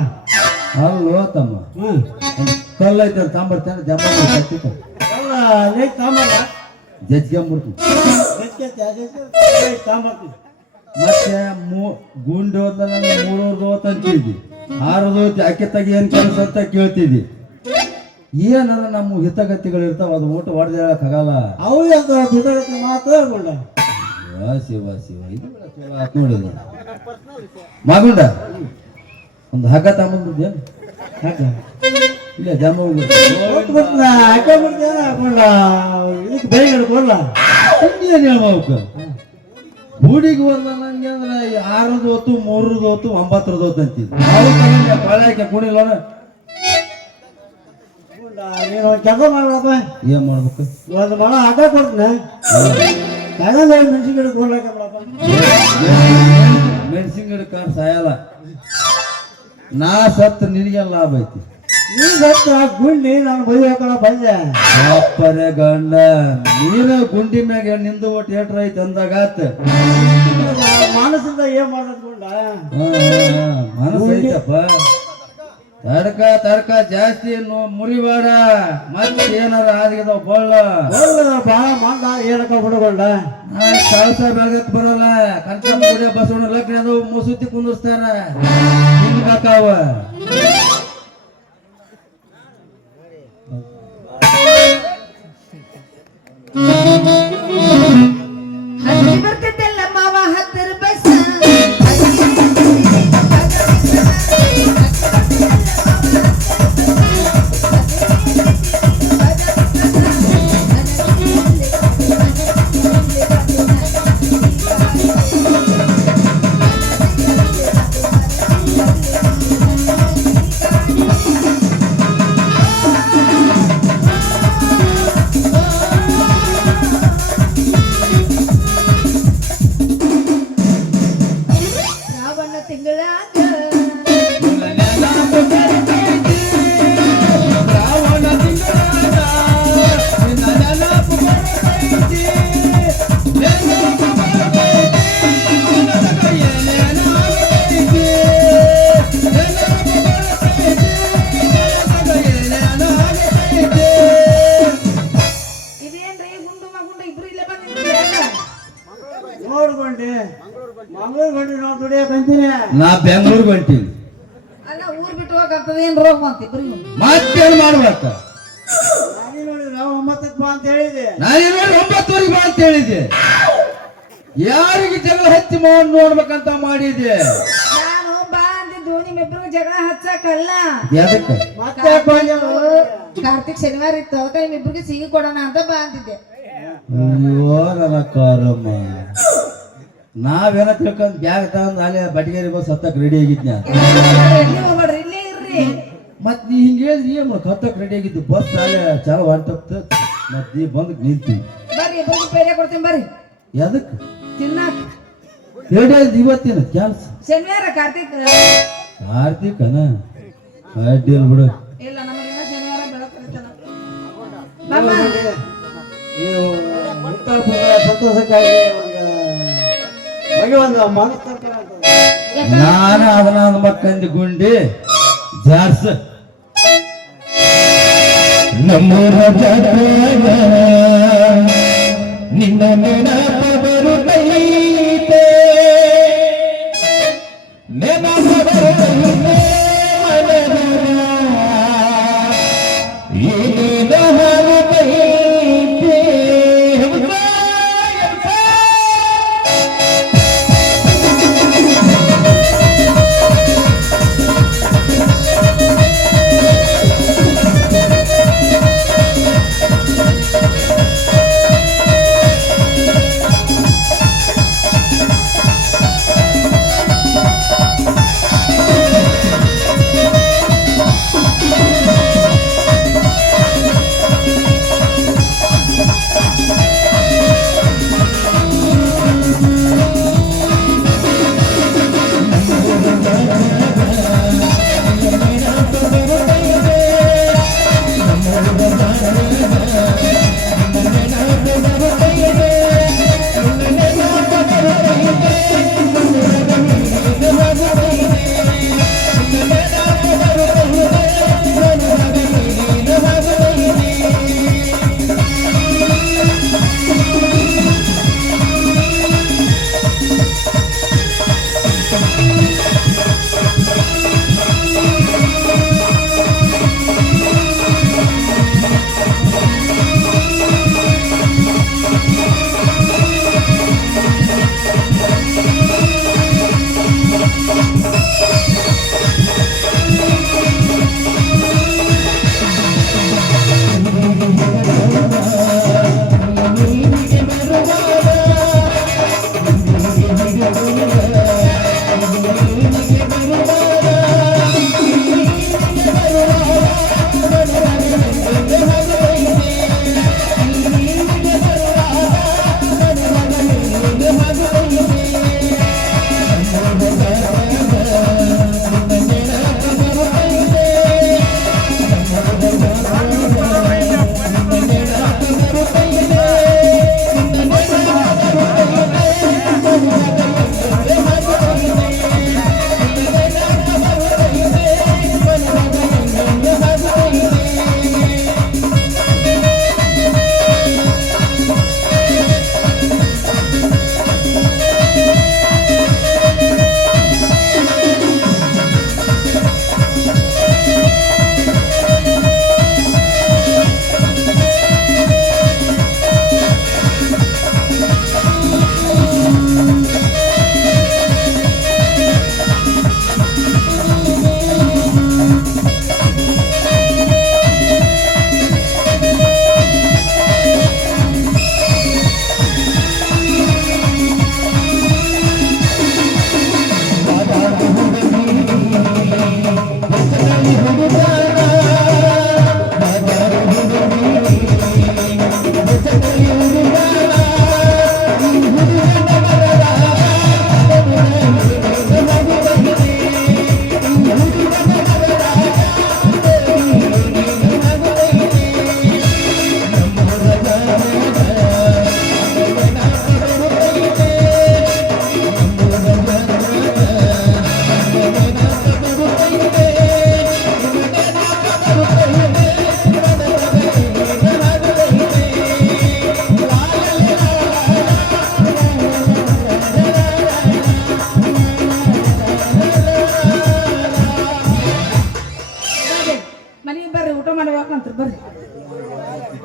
ಅಲ್ಲಿ ಹೋತಮ್ಮ ಕಲ್ಲೈತೆ ತಾಂಬರ್ತೇನೆ ಜಮ್ಮ ಎಲ್ಲ ಲೇಟ್ ತಾಂಬಲ್ಲ ಜಜ್ಕೊಂಬಿಡ್ತೀನಿ ತಾಂಬರ್ತೀನಿ ಮತ್ತೆ ಗುಂಡಿ ಹೋದ್ಲ 3 ಹೋತಂತಿದ್ದಿ 6 ಹೋತಿ ಅಕ್ಕಿ ತಗಿ ಏನ್ ಕೆಲಸ ಅಂತ ಕೇಳ್ತಿದ್ದಿ. ಏನಾರ ನಮ್ಮ ಹಿತಗತಿಗಳು ಇರ್ತಾವ ಅದು ಊಟ ಹೊಡೆದು ಹೇಳಕ್ಕಾಗಲ್ಲ. ಅವ್ರು ಅಂತ ಬಿಡಗತ್ತೆ ಮಾತು ಹೇಳ್ಕೊಂಡ ಶಿವ ಇದು ಚಲೋ ಆತ್ ನೋಡಿದ ಮಗುಂಡ ಒಂದು ಹಗ್ಗ ತಗೊಂಡ್ಬಿಡ್ದೇನು ಇಲ್ಲ ಜಮ್ಮ ಹಾಕೊಂಡ್ಬಿಡ್ತೇನೆ ಹಾಕೊಂಡ ಇದಕ್ಕೆ ಬೇಗ ಕೊಡ್ಲ ಏನ್ ಹೇಳ್ಬೇಕು ಗೂಡಿಗೆ ಹೋದ ನಂಗೆ ಅಂದ್ರೆ 6 ಹೊತ್ತು 3 ಹೊತ್ತು 9 ಹೊತ್ತು ಅಂತಿದ್ದೆ ನಾವು ಬಾಳಕ್ಕೆ ಕುಣಿಲೋಣ. ನೀನು ಒಂದು ಕೆಲಸ ಮಾಡ್ಬಿಡಪ್ಪ ಏನ್ ಮಾಡ್ಬೇಕು? ಒಂದು ಮಳ ಆಟ ಕೊಡ್ತೀನಿ ತಗೊಂಡು ಮೆಣಸಿನ ಗಿಡ ಕೊಡ್ಲಕ್ಕ ಬಿಡಪ್ಪ ಮೆಣಸಿನ ಗಿಡ ಸಾಯಲ್ಲ. ನಾ ಸತ್ತು ನಿನಗೇನು ಲಾಭ ಐತಿ? ನೀ ಸತ್ತು ಆ ಗುಂಡಿ ನಾನು ಬೈ ಹಾಕೋಣ ಬಂದೆ ಅಪ್ಪರೇ ಗಂಡ ನೀನು ಗುಂಡಿ ಮ್ಯಾಗ ನಿಂದು ಒಟ್ಟು ಏಟ್ರ ಐತಿ ಅಂದಾಗಾತ ಮನಸ್ಸಿಂದ ಏನ್ ಮಾಡೋದು ಗುಂಡ ಮನಸ್ಸು ಐತಪ್ಪ. ತಡ್ಕ ಜಾಸ್ತಿ ಮುರಿಬೇಡ ಮತ್ತೆ ಏನಾರ ಆದಿಗದ ಬಳ್ಳ ಬಾಳ ಮಂಡ ಏನಕ್ಕ ಬಿಡಗೊಂಡ ಕಳಸ ಬೆಳಗಕ್ ಬರಲ್ಲ ಕನ್ಕಮ್ಮ ಗುಡಿಯ ಬಸವಣ್ಣ ಲಗ್ನ ಅದು ಮುಸುತಿ ಕುಂದಿರ್ಸ್ತಾರ ನಿಮ್ಗಾಕಾವ ಬರ್ತಿದ್ದಲ್ಲ ಮಾವ 10 ರೂಪಾಯಿ ನಾ ಬೆಂಗಳೂರು ಹೊಂಟೀನಿ. ಅಲ್ಲ ಊರ್ ಬಿಟ್ಟು ಹೋಗಕ್ಕಾಗ್ತದೆ ಏನ್ ರೋಗ ಬಂತ ಇಬ್ರಿಗೂ ಮತ್ತೇನ್ ಮಾಡ್ಬೇಕ? 9ಕ್ಕೆ ಬಾ ಅಂತ ಹೇಳಿದೆ. ನಾನೇನು 9 ಬಾ ಅಂತ ಹೇಳಿದೆ. ಯಾರಿಗೆ ಜಗಳ ಹತ್ತಿ ನೋಡ್ಬೇಕಂತ ಮಾಡಿದೆ. ನಾನು ಬಾ ಅಂದಿದ್ದು ನಿಮ್ಮಿಬ್ರಿಗೂ ಜಗಳ ಹಚ್ಚಕಲ್ಲ. ಯಾದಕ್ಕೆ? ಮತ್ತೆ ಬಂದೆವು. ಕಾರ್ತಿಕ್ ಶನಿವಾರ ಇತ್ತು ಅದಕ್ಕೆ ನಿಮ್ಮಿಬ್ರಿಗೆ ಸಿಹಿ ಕೊಡೋಣ ಅಂತ ಬಾ ಅಂದಿದ್ದೆ. ಅಯ್ಯೋ ನನ್ನ ಕಾರಮ್ಮ, ನಾವೇನ ತಿಳ್ಕೊಂಡ್ ಬ್ಯಾಗ್ ತಗೊಂಡ್ ಅಲ್ಲಿ ಬಟಗೇರಿ ಬಸ್ ಹತ್ತಕ್ ರೆಡಿ ಆಗಿದ್ನ. ಎಲ್ಲಿ ಹೋಗ್ಬೇಡ್ರಿ, ಇಲ್ಲೇ ಇರ್ರಿ. ಮತ್ ನೀ ಹಿಂಗ ಹೇಳಿದ್ರಿ ಏನ್ ಹತ್ತಕ್ ರೆಡಿ ಆಗಿದ್ದು. ಬಸ್ ಅಲ್ಲಿ ಚಾಲ ಹೊಂಟಪ್ತ ಮತ್ ನೀ ಬಂದ್ ನಿಂತೀವಿ. ಬರ್ರಿ ಇಬ್ರಿಗೆ ಪೇಡೆ ಕೊಡ್ತೀನಿ ಬರ್ರಿ ಯಾದಕ್ ತಿನ್ನಾಕ. ಹೇಳಿದ್ ಇವತ್ತಿನ ಕೆಲ್ಸ ಶನಿವಾರ ಕಾರ್ತಿಕ್. ಕಾರ್ತಿಕನ ಅಡ್ಡಿಲ್ ಬಿಡು. ಇಲ್ಲ ನಮಗಿನ್ನ ಶನಿವಾರ ಬೆಳಕರಿತಲ್ಲ. ನೀವು ಉತ್ತರ ಪ್ರದೇಶ ಸಂತೋಷಕ್ಕಾಗಿ ಒಂದು ಮನಸ್ಸು ತರ್ತಾರೆ ಅಂತ. ನಾನು ಅದನ್ನ ಮಕ್ಕಂದಿ ಗುಂಡಿ ಜಾರ್ಸ ನಮ್ಮೂರ ಜಾತ್ರೆಯಾಗ ನಿನ್ನ ನೆನಪ ಬರುತ್ತೈತೆ, ನೆನಪ ಬರುತ್ತೈತೆ ಮನದಾಗ, ಏನೇನ ಆಗುತ್ತೈತೆ.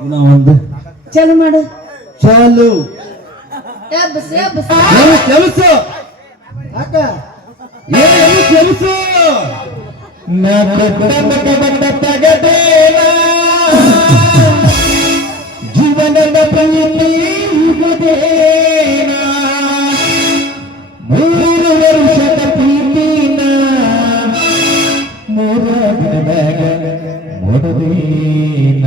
ಇನ್ನ ಒಂದು ಚಲು ಮಾಡು ಚಾಲು ಎಬ್ಬಸ್ ಎಬ್ಬಸ್ ಏನು ಕೆಲಸ ಅಕ್ಕ ಏನು ಕೆಲಸ ಜೀವನದ ಪ್ರೀತಿ ಮುಗಿದೇನಾ? 3 ವರ್ಷದ ಪ್ರೀತಿನ 3 ದಿನದಾಗ ಮುಗಿದೇನ.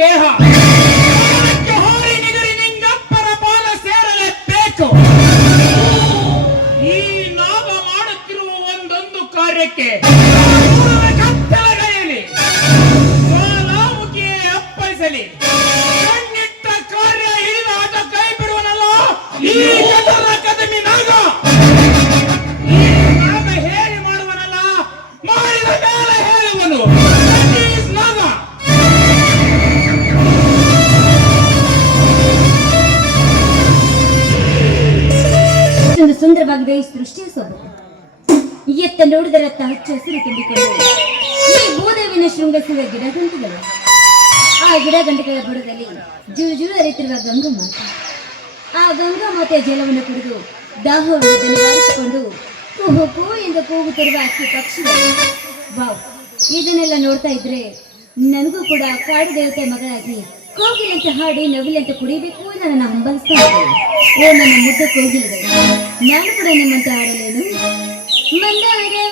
ದೇಹ ಹೋರಿ ನಿಗರಿ ನಿಂಗಪ್ಪರ ಪಾಲ ಸೇರಲೇಬೇಕು. ಈ ನಾಗ ಮಾಡುತ್ತಿರುವ ಒಂದೊಂದು ಕಾರ್ಯಕ್ಕೆ ಕತ್ತಲಗೈಯಲಿ ಜ್ವಾಲಾಮುಖಿಯೇ ಅಪ್ಪಳಿಸಲಿ. ಕಣ್ಣಿಟ್ಟ ಕಾರ್ಯ ಹಿಡಿದಾಟ ಕೈ ಬಿಡುವನಲ್ಲ ಈ ಕಟರ ಕದಮಿ ನಾಗ. ಈ ನಾಗ ಹೇಳಿ ಮಾಡುವನಲ್ಲ, ಮಾಡಿದ ಮೇಲೆ ಹೇಳುವನು. ನಾಗ ಸುಂದರವಾಗಿದೆ ಈ ಸೃಷ್ಟಿಯ ಸೊಬಗು. ಎತ್ತ ನೋಡಿದರೆ ಹಚ್ಚ ಹಸಿರು ತುಂಬಿಕೊಂಡು ಈ ಭೂದೇವಿನ ಶೃಂಗರಿಸುವ ಗಿಡಗಂಟೆಗಳು, ಆ ಗಿಡಗಂಟೆಗಳ ಬುಡದಲ್ಲಿ ಜುರು ಜುರು ಹರಿತಿರುವ ಗಂಗಾ ಮಾತೆ. ಆ ಗಂಗಾ ಮಾತೆಯ ಜಲವನ್ನು ಕುಡಿದು ದಾಹವನ್ನು ನಿವಾರಿಸಿಕೊಂಡು ಕುಹು ಕೂ ಎಂದು ಕೂಗುತ್ತಿರುವ ಅಕ್ಕಿ ಪಕ್ಷಿಗಳು. ವಾವ್, ಇದನ್ನೆಲ್ಲ ನೋಡ್ತಾ ಇದ್ರೆ ನನಗೂ ಕೂಡ ಕಾಡು ದೇವತೆ ಮಗಳಾಗಿ ಕೋಗಿಲಂತೆ ಹಾಡಿ ನವಿಲಂತೆ ಕುಡಿಬೇಕು ಅಂತ ನನ್ನ ಹಂಬಲಿಸ್ತಾ ಇದ್ದೇನೆ. ಓ ನನ್ನ ಮುದ್ದೆ ಕೋಗಿಲಿದೆ, ನಾನು ಕೂಡ ನಿಮ್ಮಂತೆ ಆಡಲೇನು? ಮಂದಾರವೇ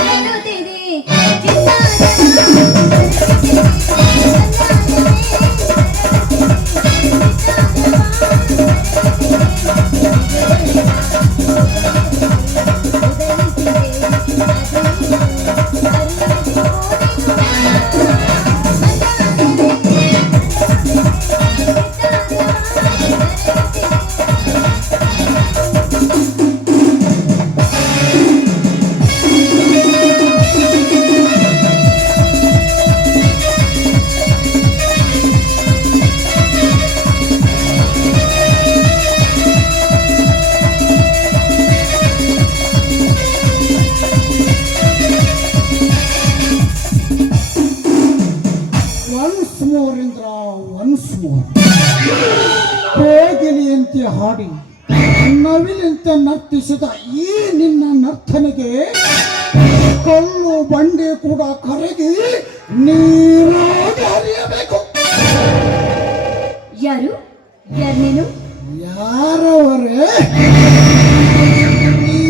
ಅರಳುತ್ತಿದೆ ಚಿತ್ತಾರ ಕೋಗಿಲಿಯಂತೆ ಹಾಡಿ ನವಿಲಂತೆ ನರ್ತಿಸಿದ ಈ ನಿನ್ನ ನರ್ತನೆಗೆ ಕಲ್ಲು ಬಂಡೆ ಕೂಡ ಕರಗಿ ನೀರಾಗಿ ಹರಿಯಬೇಕು. ಯಾರು ನೀನು? ಯಾರವರೇ? ಈ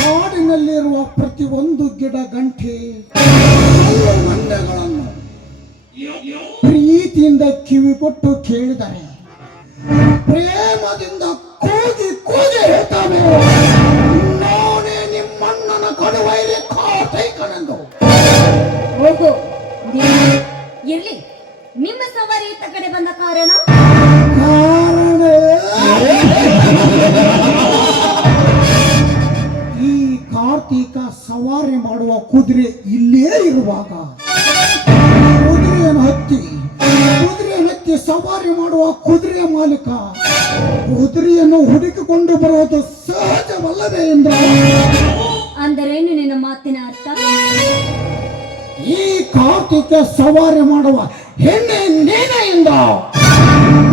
ಕಾಡಿನಲ್ಲಿರುವ ಪ್ರತಿಯೊಂದು ಗಿಡ ಗಂಟೆ ಕಲ್ಲು ಬಂಡೆಗಳನ್ನು ಪ್ರೀತಿಯಿಂದ ಕಿವಿ ಕೊಟ್ಟು ಕೇಳಿದರೆ ಪ್ರೇಮದಿಂದ ಕೂಗಿ ಹೇಳ್ತಾವೆ, ನಾನೇ ನಿಮ್ಮಣ್ಣನ ಕಡುವೈರಿ ಕಾಟೈಕನೆಂದು. ಹೋಗು. ಇರ್ಲಿ, ನಿಮ್ಮ ಸವಾರಿ ಇತ್ತ ಕಡೆ ಬಂದ ಕಾರಣ ಈ ಕಾರ್ತಿಕ ಸವಾರಿ ಮಾಡುವ ಕುದುರೆ ಇಲ್ಲೇ ಇರುವಾಗ ಕುದುರೆಯನ್ನು ಹತ್ತಿ ಸವಾರಿ ಮಾಡುವ ಕುದುರೆಯ ಮಾಲೀಕ ಕುದುರೆಯನ್ನು ಹುಡುಕಿಕೊಂಡು ಬರುವುದು ಸಹಜವಲ್ಲವೇ ಎಂದ. ಅಂದರೇನು ನಿನ್ನ ಮಾತಿನ ಅರ್ಥ? ಈ ಕಾರ್ತಿಕ ಸವಾರಿ ಮಾಡುವ ಹೆಣ್ಣೆ ನೇನೆ ಎಂದ.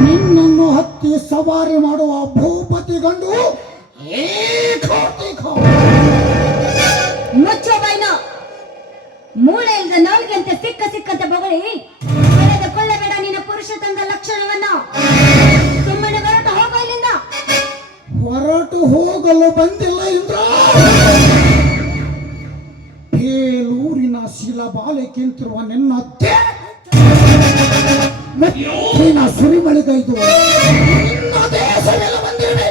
ನಿನ್ನನ್ನು ಹತ್ತಿ ಸವಾರಿ ಮಾಡುವ ಭೂಪತಿ ಗಂಡು ಈ ಕಾರ್ತಿಕ. ಮುಚ್ಚೋ ಬೈನ. ಮೂಳೆ ಇಲ್ಲದ ನಾಲ್ಗಂತೆ ಸಿಕ್ಕಂತೆ ಬಗಳಿ ಕೊಳ್ಳಬೇಡ ನಿನ್ನ ಪುರುಷ ತಂದ ಲಕ್ಷಣವನ್ನ. ಸುಮ್ಮನೆ ಹೊರಟು ಹೋಗಲು ಬಂದಿಲ್ಲ ಇಂದ್ರ. ಬೇಲೂರಿನ ಶಿಲಬಾಲೆಗಿಂತಿರುವ ನಿನ್ನ ಮೆಚ್ಚಿನ ಸುರಿಮಳೆಗೈದು ನಿನ್ನ ದೇಶವೆಲ್ಲ ಬಂದಿವೆ.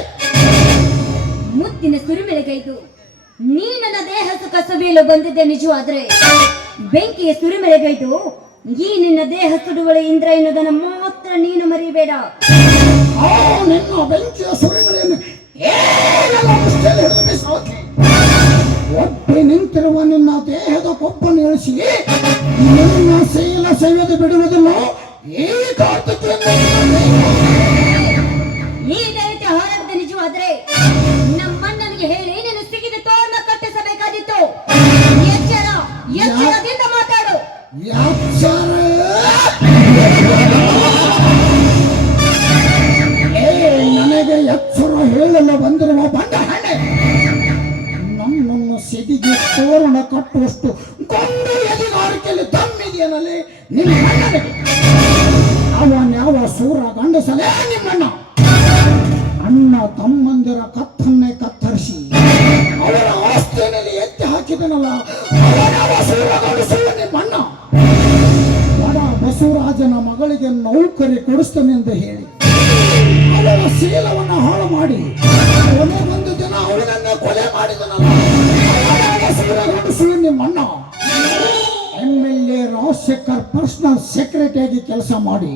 ಮುತ್ತಿನ ಸುರಿಮೆಳೆಗೈದು ನೀ ನನ್ನ ದೇಹ ಸುಖ ಸವಿಯಲು ಬಂದಿದ್ದೆ ನಿಜವಾದ್ರೆ, ಬೆಂಕಿಯ ಸುರಿಮೆಳೆಗೈದು ಈ ನಿನ್ನ ದೇಹ ಸುಡುವಳೆ ಇಂದ್ರ ಎನ್ನುವುದನ್ನು ಮಾತ್ರ ನೀನು ಮರಿಬೇಡ. ನಿನ್ನ ಬೆಂಕಿಯ ಸುರಿಮಳೆಯನ್ನು ಒಬ್ಬೆ ನಿಂತಿರುವ ನಿನ್ನ ದೇಹದ ಕೊಬ್ಬನ್ನು ಇಳಿಸಿ ನಿನ್ನ ಶೀಲ ಸೇವೆದು ಬಿಡುವುದಿಲ್ಲ. ಈ ಈ ದೈತ್ಯ ಹೋರಾಟದ ನಿಜವಾದ್ರೆ ನಮ್ಮಣ್ಣನಿಗೆ ಹೇಳಿ ನೀನು ಸಿಗಿದ ತೋರಣ ಕಟ್ಟಿಸಬೇಕಾದಿತ್ತು. ಎಚ್ಚರದಿಂದ ಮಾತಾಡು. ನನಗೆ ಎಚ್ಚರ ಹೇಳಲು ಬಂದಿರುವ ಬಂಡ ಹಣ್ಣೆ, ನಮ್ಮನ್ನು ಸಿದಿಗೆ ತೋರಣ ಕಟ್ಟುವಷ್ಟು ಗೊಂಡು ಎದಿಗಾರಿಕೆಯಲ್ಲಿ ದಮ್ಮಿದೆಯನಲ್ಲಿ ನಿಮ್ಮ ಅಣ್ಣನಿಗೆ. ಅವನ್ಯಾವ ಸೂರ ಗಂಡಸಲೇ ನಿಮ್ಮಣ್ಣ. ಅಣ್ಣ ತಮ್ಮಂದಿರ ಕತ್ತನ್ನೇ ಕತ್ತರಿಸಿ ಅವರ ಆಸ್ತಿಯಲ್ಲಿ ಎತ್ತಿ ಹಾಕಿದನಲ್ಲ, ಅವನವ ಸೂರ ಗಂಡಸು ನಿಮ್ಮಣ್ಣ. ಬಡ ಬಸವರಾಜನ ಮಗಳಿಗೆ ನೌಕರಿ ಕೊಡಿಸ್ತೇನೆ ಎಂದು ಹೇಳಿ ಅವಳ ಶೀಲವನ್ನು ಹಾಳು ಮಾಡಿ ಕೊನೆ ಒಂದು ದಿನ ಅವಳನ್ನ ಕೊಲೆ ಮಾಡಿದನಲ್ಲ, ಸೂರ ಗಂಡಸು ನಿಮ್ಮಣ್ಣ. MLA ರಾಜಶೇಖರ್ ಪರ್ಸನಲ್ ಸೆಕ್ರೆಟರಿಯಾಗಿ ಕೆಲಸ ಮಾಡಿ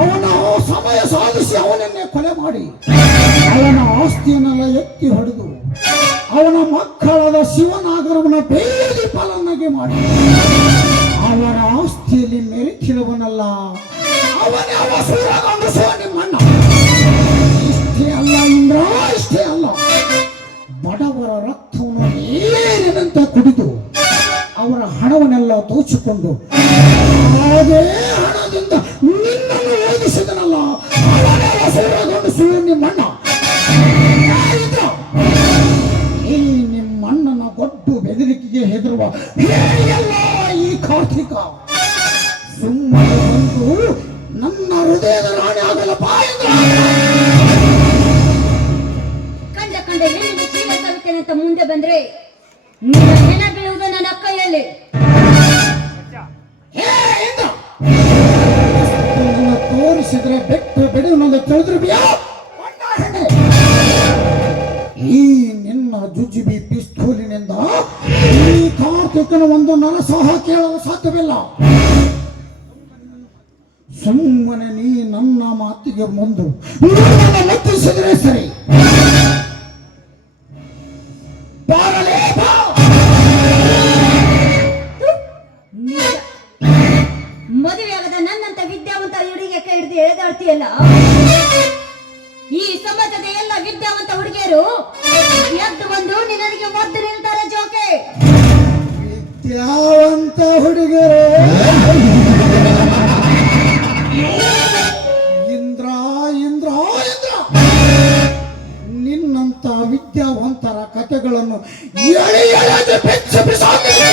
ಅವನ ಸಮಯ ಸಾಧಿಸಿ ಅವನನ್ನೇ ಕೊಲೆ ಮಾಡಿ ಅವನ ಆಸ್ತಿಯನ್ನೆಲ್ಲ ಎತ್ತಿ ಹೊಡೆದು ಅವನ ಮಕ್ಕಳಾದ ಶಿವನಾಗರವನ ಬೇಲಿ ಪಾಲನ್ನಾಗಿ ಮಾಡಿ ಅವರ ಆಸ್ತಿಯಲ್ಲಿ ಮೆರೆತಿರುವನಲ್ಲ, ಅವನೇ ಅವ ಸೂರ ಗಂಡಸು ನಿಮ್ಮಣ್ಣ. ಇಷ್ಟೇ ಅಲ್ಲ ಇಂದ್ರ, ಇಷ್ಟೇ ಅಲ್ಲ, ಬಡವರ ರಕ್ತವನ್ನು ನೀರಿನಂತೆ ಕುಡಿದು ಅವರ ಹಣವನ್ನೆಲ್ಲ ದೋಚಿಕೊಂಡು ಅದೇ ಹಣದಿಂದ ನಿನ್ನನ್ನು ಓದಿಸಿದನಲ್ಲ, ಅವನೇ ಸೂರ ಗಂಡಸು ನಿಮ್ಮಣ್ಣ. ಈ ನಿಮ್ಮಣ್ಣನ ಗೊಡ್ಡು ಬೆದರಿಕೆಗೆ ಹೆದರುವ ಹೇಗೆಲ್ಲ ಈ ಕಾರ್ತಿಕ ಸುಮ್ಮನೆ ಬಂದು ನನ್ನ ಹೃದಯದ ರಾಣಿ ಆಗಲ್ಲ ಬಾಯಿಂದ. ಕಂಡ ಹೆಣ್ಣಿನ ಚೀಲ ತರುತ್ತೇನೆ ಅಂತ ಮುಂದೆ ಬಂದ್ರೆ ನಿನ್ನ ಹೆಣ ಬೀಳುವುದು ನನ್ನ ಕೈಯಲ್ಲಿ. ತೋರಿಸಿದ್ರೆ ಬೆಟ್ಟು ಬೆಳೆಯುವುದು ತಿಳಿದ್ರು ಈ ನಿನ್ನ ಜುಜುಬಿ ಪಿಸ್ತೂಲಿನಿಂದ ಈ ಕಾರ್ತಿಕನ ಒಂದು ನಲಸಹ ಕೇಳಲು ಸಾಧ್ಯವಿಲ್ಲ. ಸುಮ್ಮನೆ ನೀ ನನ್ನ ಮಾತಿಗೆ ಮುಂದು ಮುಟ್ಟಿಸಿದ್ರೆ ಸರಿ. ಮದುವೆಯಾಗದ ನನ್ನಂತ ವಿದ್ಯಾವಂತ ಹುಡುಗಿಯ ಕೈ ಹಿಡಿದು ಎಳೆದಾಡ್ತೀಯಲ್ಲ, ಈ ಸಮಾಜದ ಎಲ್ಲ ವಿದ್ಯಾವಂತ ಹುಡುಗಿಯರು ಎದ್ದು ಬಂದು ನಿನಗೆ ಒದ್ದು ನಿಲ್ತಾರೆ. ಜೋಕೆ ವಿದ್ಯಾವಂತ ಹುಡುಗರು ಎಳೆ ಎಳೆದು ಬೆಚ್ಚ ಬಿಸಾಕಿದೆ.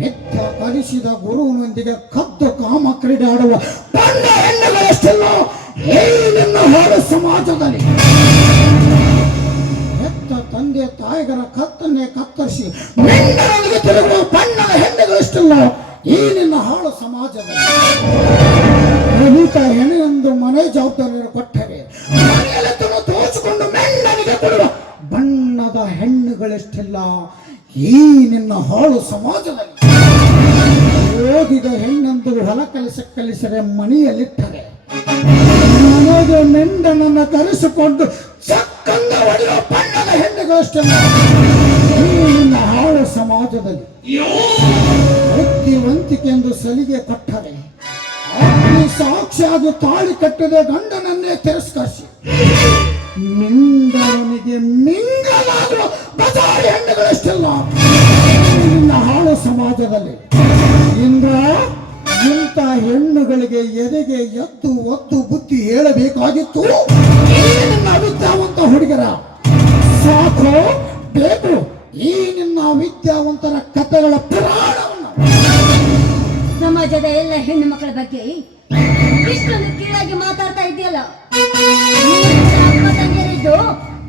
ವಿದ್ಯೆ ಕಲಿಸಿದ ಗುರುವಿನೊಂದಿಗೆ ಕದ್ದು ಕಾಮ ಕ್ರೀಡೆ ಆಡುವ ಬಣ್ಣ ಹೆಣ್ಣುಗಳಷ್ಟೆಲ್ಲ ಏನಿನ್ನ ಹಾಳು ಸಮಾಜದಲ್ಲಿ. ಹೆತ್ತ ತಂದೆ ತಾಯಿಗರ ಕತ್ತನ್ನೇ ಕತ್ತರಿಸಿ ಮೆಂಡರೊಂದಿಗೆ ತಿರುಗುವ ಬಣ್ಣದ ಹೆಣ್ಣುಗಳಷ್ಟೆಲ್ಲ ಈ ನಿನ್ನ ಹಾಳು ಸಮಾಜದಲ್ಲಿ. ಪ್ರಭುತ ಹೆಣೆಯೊಂದು ಮನೆ ಜವಾಬ್ದಾರಿಯನ್ನು ಕೊಟ್ಟರೆ ಮನೆಯಲ್ಲಿ ತೋಚಿಕೊಂಡು ಮೆಂಡನಿಗೆ ಕೊಡುವ ಬಣ್ಣದ ಹೆಣ್ಣುಗಳೆಷ್ಟಿಲ್ಲ ಈ ನಿನ್ನ ಹಾಳು ಸಮಾಜದಲ್ಲಿ. ಓದಿದ ಹೆಣ್ಣೆಂದು ಹೊಲ ಕಲಿಸರೆ ಮನೆಯಲ್ಲಿಟ್ಟರೆ ಮನೆಗೆ ಮೆಂಡನನ್ನು ಕರೆಸಿಕೊಂಡು ಚಕ್ಕಂದ ಹೊಡೆಯುವ ಬಣ್ಣದ ಹೆಣ್ಣುಗಳಷ್ಟೆಲ್ಲ ಈ ನಿನ್ನ ಹಾಳು ಸಮಾಜದಲ್ಲಿ. ಬುದ್ಧಿವಂತಿಕೆ ಎಂದು ಸಲಿಗೆ ಕೊಟ್ಟರೆ ಅಗ್ನಿ ಸಾಕ್ಷಿಯಾಗಿ ತಾಳಿ ಕಟ್ಟದೆ ಗಂಡನನ್ನೇ ತಿರಸ್ಕರಿಸಿ ಮಿಂಗನಿಗೆ ಮಿಂಗಲಾಗುವ ಬಜಾರಿ ಹೆಣ್ಣುಗಳಷ್ಟೆಲ್ಲ ನಿನ್ನ ಹಾಳು ಸಮಾಜದಲ್ಲಿ. ಇಂದ್ರ ಇಂಥ ಹೆಣ್ಣುಗಳಿಗೆ ಎದೆಗೆ ಎದ್ದು ಒದ್ದು ಬುದ್ಧಿ ಹೇಳಬೇಕಾಗಿತ್ತು. ನಿನ್ನ ವಿದ್ಯಾವಂತ ಹುಡುಗರ ಸಾಕು ಬೇಕು ಈ ನಿನ್ನ ವಿದ್ಯಾವಂತರ ಕಥೆಗಳ ಪುರಾಣವನ್ನು. ಸಮಾಜದ ಎಲ್ಲ ಹೆಣ್ಣು ಮಕ್ಕಳ ಬಗ್ಗೆ ಇಷ್ಟೊಂದು ಕೀಳಾಗಿ ಮಾತಾಡ್ತಾ ಇದೆಯಲ್ಲ. ಅಕ್ಕ ತಂಗಿಯರಿದ್ದು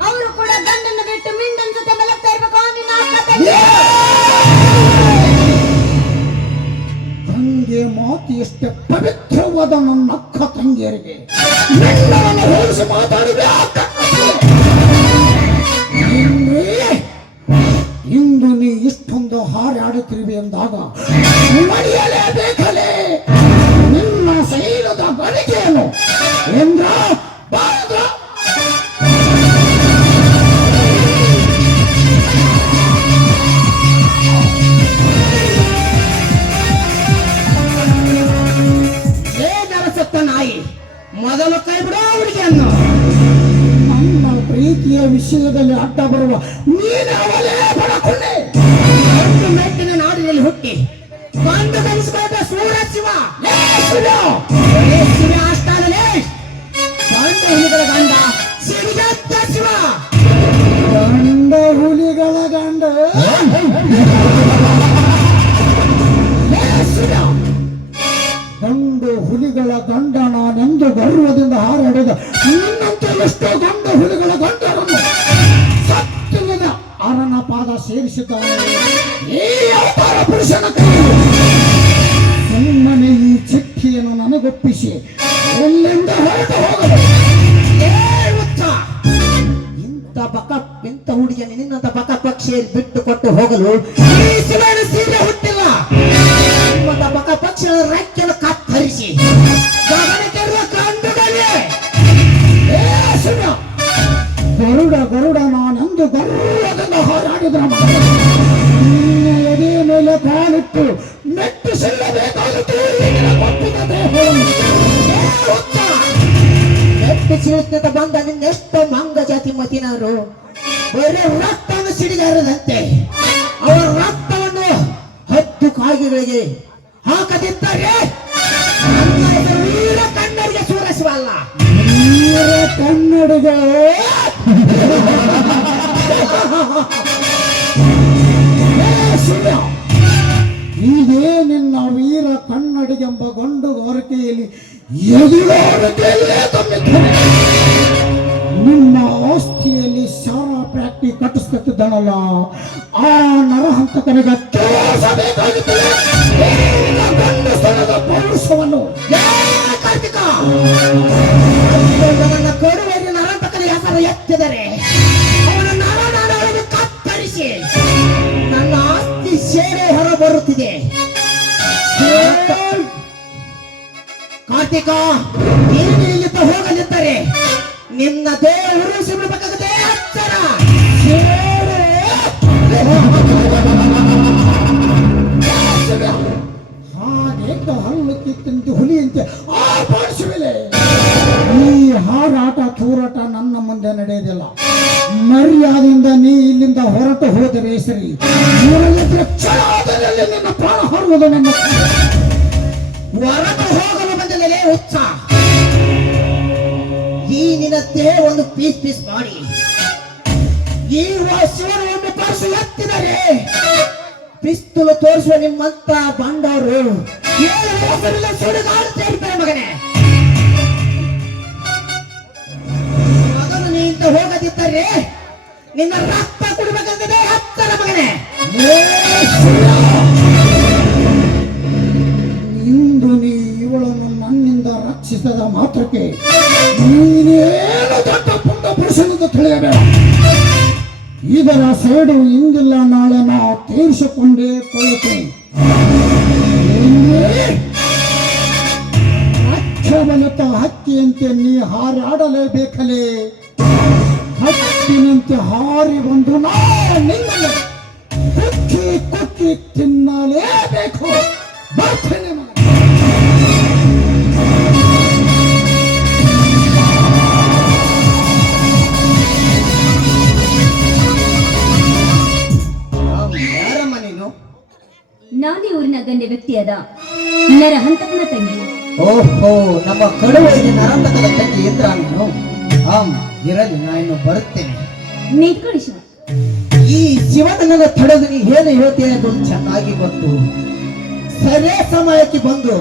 ಅವರು ಕೂಡ ಗಂಡನ ಬಿಟ್ಟು ಮಿಂಡನ್ ಜೊತೆ ಮಲಗ್ತಾ ಇರ್ಬೇಕು. ನಿನ್ನ ಅಕ್ಕ ತಂಗಿ ಮಾತು ಎಷ್ಟೇ ಪವಿತ್ರವಾದ ನನ್ನ ಅಕ್ಕ ತಂಗಿಯರಿಗೆ ಮೆಂಡನನ್ನು ಹೋಲಿಸಿ ಮಾತಾಡಿದೆ. ಇಂದು ನೀ ಇಷ್ಟೊಂದು ಹಾರಾಡುತ್ತಿರುವೆ ಎಂದಾಗ ಮರೆಯಲೇಬೇಕಲೇ ನಿನ್ನ ಶೈಲದ ಗಳಿಗೆಯನ್ನು ಎಂದ್ರ ಬಾರದ್ರ. ಸತ್ತ ನಾಯಿ ಮೊದಲು ಕೈ ಬಿಡೋ ಹುಡುಗಿಯನ್ನು. ನನ್ನ ಪ್ರೀತಿಯ ವಿಷಯದಲ್ಲಿ ಅಡ್ಡ ಬರುವ ನೀನವಲೇ ಬಡಕೊಂಡೆ. ಒಂದು ಮೆಟ್ಟಿನ ನಾಡಿನಲ್ಲಿ ಹುಟ್ಟಿ ಬಂದು ಕಲಿಸಿಕೊಂಡ ಸೂರ ಶಿವ ಶಿವ ಅಷ್ಟಾಲೇ ಗಂಡ ಹುಲಿಗಳ ಗಂಡ ಸಿಡಿಗತ್ತ ಶಿವ. ಗಂಡ ಹುಲಿಗಳ ಗಂಡ ಗಂಡು ಹುಲಿಗಳ ಗಂಡ ನಾನೆಂದು ಗರ್ವದಿಂದ ಹಾರಾಡಿದ ನಿನ್ನಂತೆ ಎಷ್ಟೋ ಗಂಡ ಹುಲಿಗಳ ಗಂಡರನ್ನು ಸತ್ಯದ ಅರನ ಪಾದ ಸೇರಿಸಿದ್ದಾನೆ ಈ ಅವತಾರ ಪುರುಷನ ಕೈಯಲ್ಲಿ. ಸುಮ್ಮನೆ ಈ ಚಿಟ್ಟಿಯನ್ನು ನನಗೊಪ್ಪಿಸಿ ಎಲ್ಲಿಂದ ಹೊರಟು ಹೋಗಲು. ಇಂಥ ಹುಡುಗಿಯನ್ನು ನಿನ್ನಂತ ಬಕ ಪಕ್ಷಿಯಲ್ಲಿ ಬಿಟ್ಟು ಕೊಟ್ಟು ಹೋಗಲು ಈ ಶಿವನ ಸೀರೆ ಹುಟ್ಟಿಲ್ಲ. ನಿಮ್ಮಂತ ಬಕ ಪಕ್ಷಿಗಳ ರೆಕ್ಕೆಯನ್ನು ಕತ್ತರಿಸಿ ಗಗನಕ್ಕಿರುವ ಕಂಡುಗಳೇ ಗರುಡ ಗರುಡ ನಾನೆಂದು ಗರ್ವದಿಂದ ಹಾರಾಡಿದ ನಿನ್ನ ಎದೆ ಮೇಲೆ ಕಾಲಿಟ್ಟು ಮೆಟ್ಟಿಸಲೇಬೇಕಾಗಿತ್ತು ಈಗಿನ ಕೊಪ್ಪಿನ ದೇಹವನ್ನು. ಚಿರುತ್ತ ಬಂದ ನಿನ್ನೆಷ್ಟೋ ಮಂಗ ಜಾತಿ ಮತಿನವರು ಬರೀ ರಕ್ತವನ್ನು ಸಿಡಿಗಾರದಂತೆ ಅವರ ರಕ್ತವನ್ನು 10 ಕಾಯಿಗಳಿಗೆ ಹಾಕದಿದ್ದರೆ ನನ್ನ ಹೆಸರು ವೀರ ಕನ್ನಡಿಗೆ ಸೂರಸಿವಲ್ಲ. ವೀರ ಕನ್ನಡಿಗೆ ಇದೇ ನಿನ್ನ ವೀರ ಕನ್ನಡಿಗೆಂಬ ಗಂಡುಗಾರಿಕೆಯಲ್ಲಿ ಎದುರಾಡುತ್ತಲೇ ತಮ್ಮಿದ್ದಾರೆ. ನಿಮ್ಮ ಆಸ್ತಿಯಲ್ಲಿ ಸಾರಾ ಪ್ರಾಕ್ಟಿ ಕಟ್ಟಿಸ್ಕೊತಿದ್ದಾನಲ್ಲ ಆ ನರಹಂತಕನಿಗೆ ತೋರಿಸಬೇಕಾಗುತ್ತದೆ ಗಂಡಸರದ ಪೌರುಷವನ್ನು. ಕಾರ್ತಿಕ ನನ್ನ ಕೊಡುವೆಯಲ್ಲಿ ನರಹಂತಕನಿಗೆ ಹೆಸರು ಎತ್ತಿದರೆ ಅವನ ನರನಾಡಗಳನ್ನು ಕತ್ತರಿಸಿ ನನ್ನ ಆಸ್ತಿ ಸೇರೆ ಹೊರಬರುತ್ತಿದೆ. ಕಾರ್ತಿಕ ನೀನು ಇಲ್ಲಿಂದ ಹೋಗಲಿದ್ದರೆ ನಿನ್ನ ದೇವರು ಸಿಗಬೇಕಾಗದೆ ಎಚ್ಚರ. ಹಾಗೆ ಹಲ್ಲು ಕಿತ್ತಂತೆ ಹುಲಿಯಂತೆ ಆರ್ಭಟಿಸುವಿಲೆ. ಈ ಹಾರಾಟ ತೂರಾಟ ನನ್ನ ಮುಂದೆ ನಡೆಯುವುದಿಲ್ಲ. ಮರ್ಯಾದೆಯಿಂದ ನೀ ಇಲ್ಲಿಂದ ಹೊರಟು ಹೋದರೆ ಸರಿ, ಕ್ಷಣದಲ್ಲಿ ನಿನ್ನ ಪ್ರಾಣ ಹಾರುವುದು ನನ್ನ. ಹೊರಟು ಹೋಗಲು ಬಂದಲೇ ಹುಚ್ಚ. ಈ ನಿನ್ನ ದೇಹ ಒಂದು ಪೀಸ್ ಮಾಡಿ ಈ ಶಿವನ ಒಮ್ಮೆ ಪರಸು ಎತ್ತಿದರೆ ಪಿಸ್ತೂಲು ತೋರಿಸುವ ನಿಮ್ಮಂತ ಬಂಡವರು ಸುಡುಗಾಡುತ್ತಾ ಇರ್ತಾರೆ ಮಗನೇ. ಮಗನು ನೀಂತ ಹೋಗದಿದ್ದರೆ ನಿನ್ನ ರಕ್ತ ಕುಡಿಬೇಕಂತದೆ ಹತ್ತರ ಮಗನೇ. ಇಂದು ನೀ ಇವಳನ್ನು ನನ್ನಿಂದ ರಕ್ಷಿಸದ ಮಾತ್ರಕ್ಕೆ ನೀನೇನು ದೊಡ್ಡ ಪುಂಡ ಪುರುಷನೆಂದು ತಿಳಿಯಬೇಡ. ಇದರ ಸೇಡು ಇಂದಿಲ್ಲ ನಾಳೆ ನಾವು ತೀರಿಸಿಕೊಂಡೇ ಕೊಳ್ಳುತ್ತೇನೆ. ಅಕ್ಷಬಲತ ಹಕ್ಕಿಯಂತೆ ನೀ ಹಾರಾಡಲೇಬೇಕಲೇ. ಹಕ್ಕಿನಂತೆ ಹಾರಿ ಬಂದು ನಿನ್ನನ್ನು ಕುಕ್ಕಿ ಕುಕ್ಕಿ ತಿನ್ನಲೇಬೇಕು. ಬರ್ತೇನೆ ಮಗ. ಯಾರಮ್ಮ ನೀನು? ನಾನೇ ಊರಿನ ಗಣ್ಯ ವ್ಯಕ್ತಿಯಾದ ನರ ಹಂತಕನ ತಂಗಿ. ಓಹೋ, ನಮ್ಮ ಕಡುವರಿಗೆ ನರಂತಕದ ತಂಗಿ ಇದ್ರ ನೀನು? ಇರಲಿ, ನಾನು ಬರುತ್ತೇನೆ. ನಿಂತ್ಕೊಳ್ಳಿ ಶಿವ. ಈ ಶಿವನನ್ನ ತಡೆದು ನೀ ಏನು ಹೇಳ್ತೀಯ ಅದು ಚೆನ್ನಾಗಿ ಗೊತ್ತು. ಸರಿಯ ಸಮಯಕ್ಕೆ ಬಂದು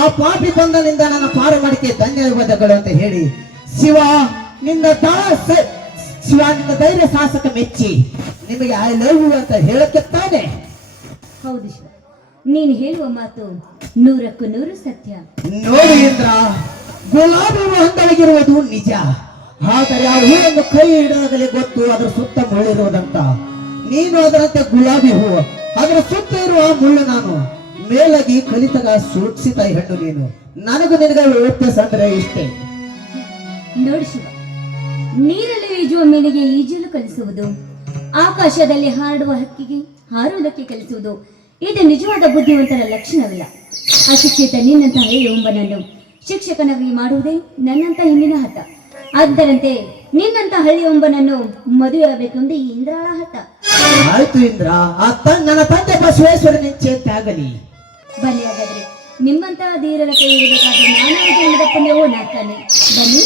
ಆ ಪಾಪಿ ಬಂಧನಿಂದ ನನ್ನ ಪಾರು ಮಾಡಿಕೆ ಧನ್ಯವಾದಗಳು ಅಂತ ಹೇಳಿ ಶಿವ ನಿನ್ನ ಧೈರ್ಯ ಸಾಹಸಕ ಮೆಚ್ಚಿ ನಿಮಗೆ ಐ ಲವ್ ಯು ಅಂತ ಹೇಳಕ್ಕೆ ತಾನೆ. ಹೌದು ಶಿವ, ನೀನು ಹೇಳುವ ಮಾತು 100ಕ್ಕೂ 100 ಸತ್ಯ. ನೋಡಿ ಇಂದ್ರ, ಗುಲಾಬಿ ಹಂತವಾಗಿರುವುದು ನಿಜ. ಆದರೆ ಆ ಹೂವನ್ನು ಕೈ ಹಿಡಿದಾಗಲೇ ಗೊತ್ತು ಅದರ ಸುತ್ತ ಮುಳ್ಳಿರುವುದಂತ. ನೀನು ಅದರಂತೆ ಗುಲಾಬಿ ಹೂವು, ಅದರ ಸುತ್ತ ಇರುವ ಮುಳ್ಳು ನಾನು. ಮೇಲಾಗಿ ಕಲಿತಗ ಸೂಚಿತ ಹೆಣ್ಣು ನೀನು. ನನಗೂ ನಿನಗೆ ವ್ಯತ್ಯಾಸ ಅಂದ್ರೆ ಇಷ್ಟೇ. ನೋಡಿ ಶಿವ, ನೀರಲ್ಲಿ ಈಜುವ ಮೀನಿಗೆ ಈಜಲು ಕಲಿಸುವುದು, ಆಕಾಶದಲ್ಲಿ ಹಾಡುವ ಹಕ್ಕಿಗೆ ಹಾರುವುದಕ್ಕೆ ಕಲಿಸುವುದು ಇದು ನಿಜವಾದ ಬುದ್ಧಿವಂತರ ಲಕ್ಷಣವಿಲ್ಲ. ಅಶಿಕ್ಷಿತ ನಿನ್ನಂತ ಹಳ್ಳಿಯೊಂಬನನ್ನು ಶಿಕ್ಷಕನಾಗಿ ಮಾಡುವುದೇ ನನ್ನಂತ ಹಿಂದಿನ ಹಠ. ಅದರಂತೆ ನಿನ್ನಂತ ಹಳ್ಳಿಯೊಂಬನನ್ನು ಮದುವೆಯಾಗಬೇಕೆಂದು ಈ ಇಂದ್ರಾಳ ಹಠ. ಆಯ್ತು ಇಂದ್ರ, ನನ್ನ ತಂದೆ ಬಸವೇಶ್ವರನ ಚೇತಾಗಲಿ. ಬನ್ನಿ, ಹಾಗಾದ್ರೆ ನಿಮ್ಮಂತ ಧೀರರ ಕೈ ಇರಬೇಕಾದ್ರೆ ನಾನು ಜನ್ಮದ ಪುಣ್ಯವೋ ನಾಗ್ತಾನೆ. ಬನ್ನಿ.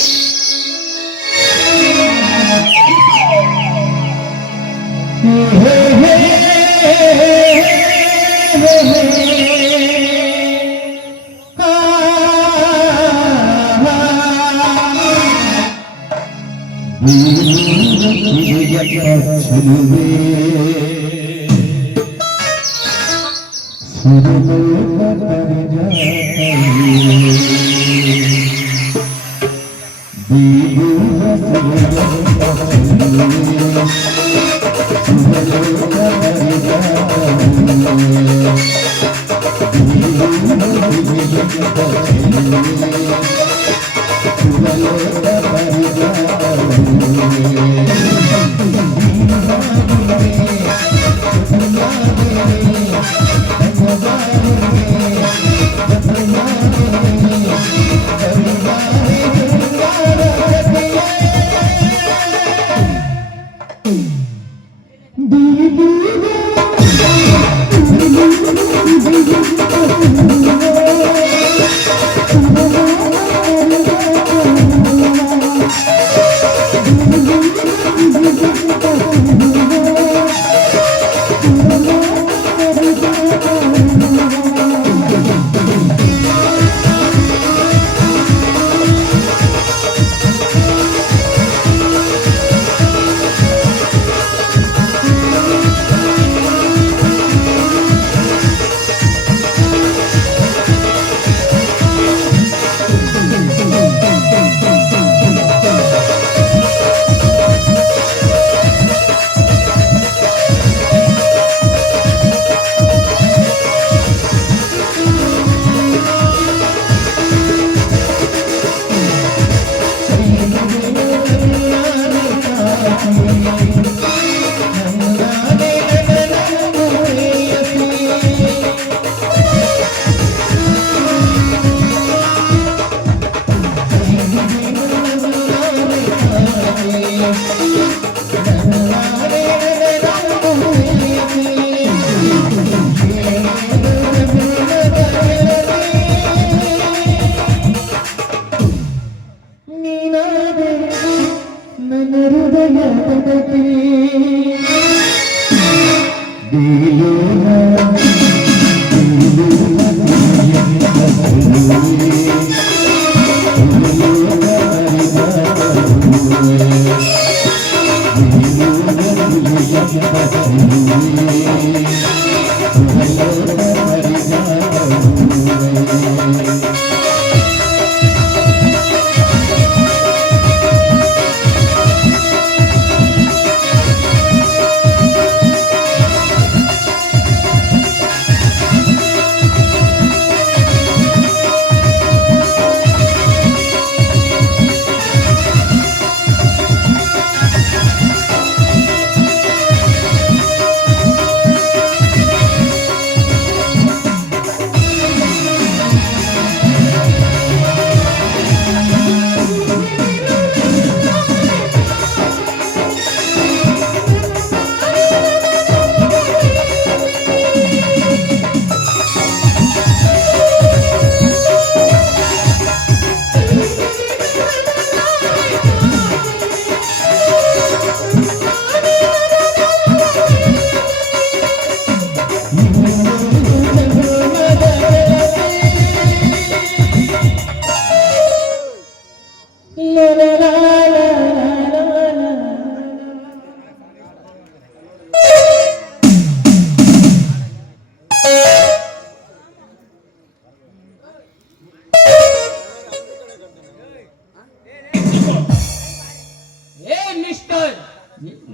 ಏ ಮಿಸ್ಟರ್,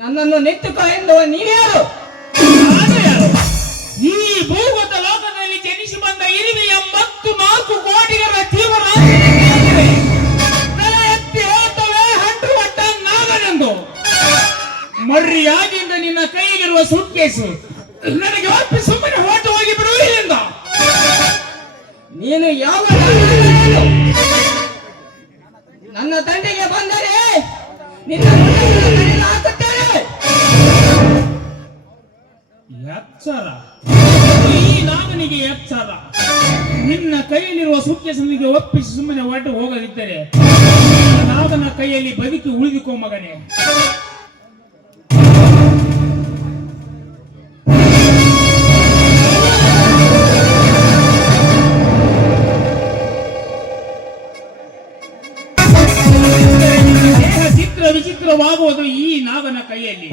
ನನ್ನನ್ನು ನಿಂತುಕೋ ಎನ್ನುವ ನೀನ್ಯಾರು? ನಾನು ಯಾರು? ಈ ಭೂಗತ ಲೋಕದಲ್ಲಿ ಜನಿಸಿ ಬಂದ ಇರುವೆಯ ಮತ್ತು 4 ಕೋಟಿಗಳ ಜೀವರಾಶಿ ತಲೆ ಎತ್ತಿ ಹೇಳ್ತವೆ ಹಂಡ್ರು ಒಟ್ಟ ನಾಗನೆಂದು. ಮರ್ಯಾದೆಯಿಂದ ನಿನ್ನ ಕೈಯಲ್ಲಿರುವ ಸೂಟ್ಕೇಸು ನನಗೆ ಒಪ್ಪಿ ಸುಮ್ಮನೆ ಹೊರಟು ಹೋಗಿ ಬಿಡು ಇಲ್ಲಿಂದ. ನೀನು ಯಾವ ನನ್ನ ತಂಟೆಗೆ ಬಂದರೆ ನಿನ್ನ ಹಾಕುತ್ತೇನೆ. ಎಚ್ಚರ, ಈ ನಾಗನಿಗೆ ಎಚ್ಚರ. ನಿನ್ನ ಕೈಯಲ್ಲಿರುವ ಸೂಟ್ಕೇಸನಿಗೆ ಒಪ್ಪಿಸಿ ಸುಮ್ಮನೆ ಹೊರಟು ಹೋಗದಿದ್ದರೆ ನಾಗನ ಕೈಯಲ್ಲಿ ಬದುಕಿ ಉಳಿದುಕೋ ಮಗನೇ. ದೇಹ ಚಿತ್ರ ವಿಚಿತ್ರವಾಗುವುದು ಈ ನಾಗನ ಕೈಯಲ್ಲಿ.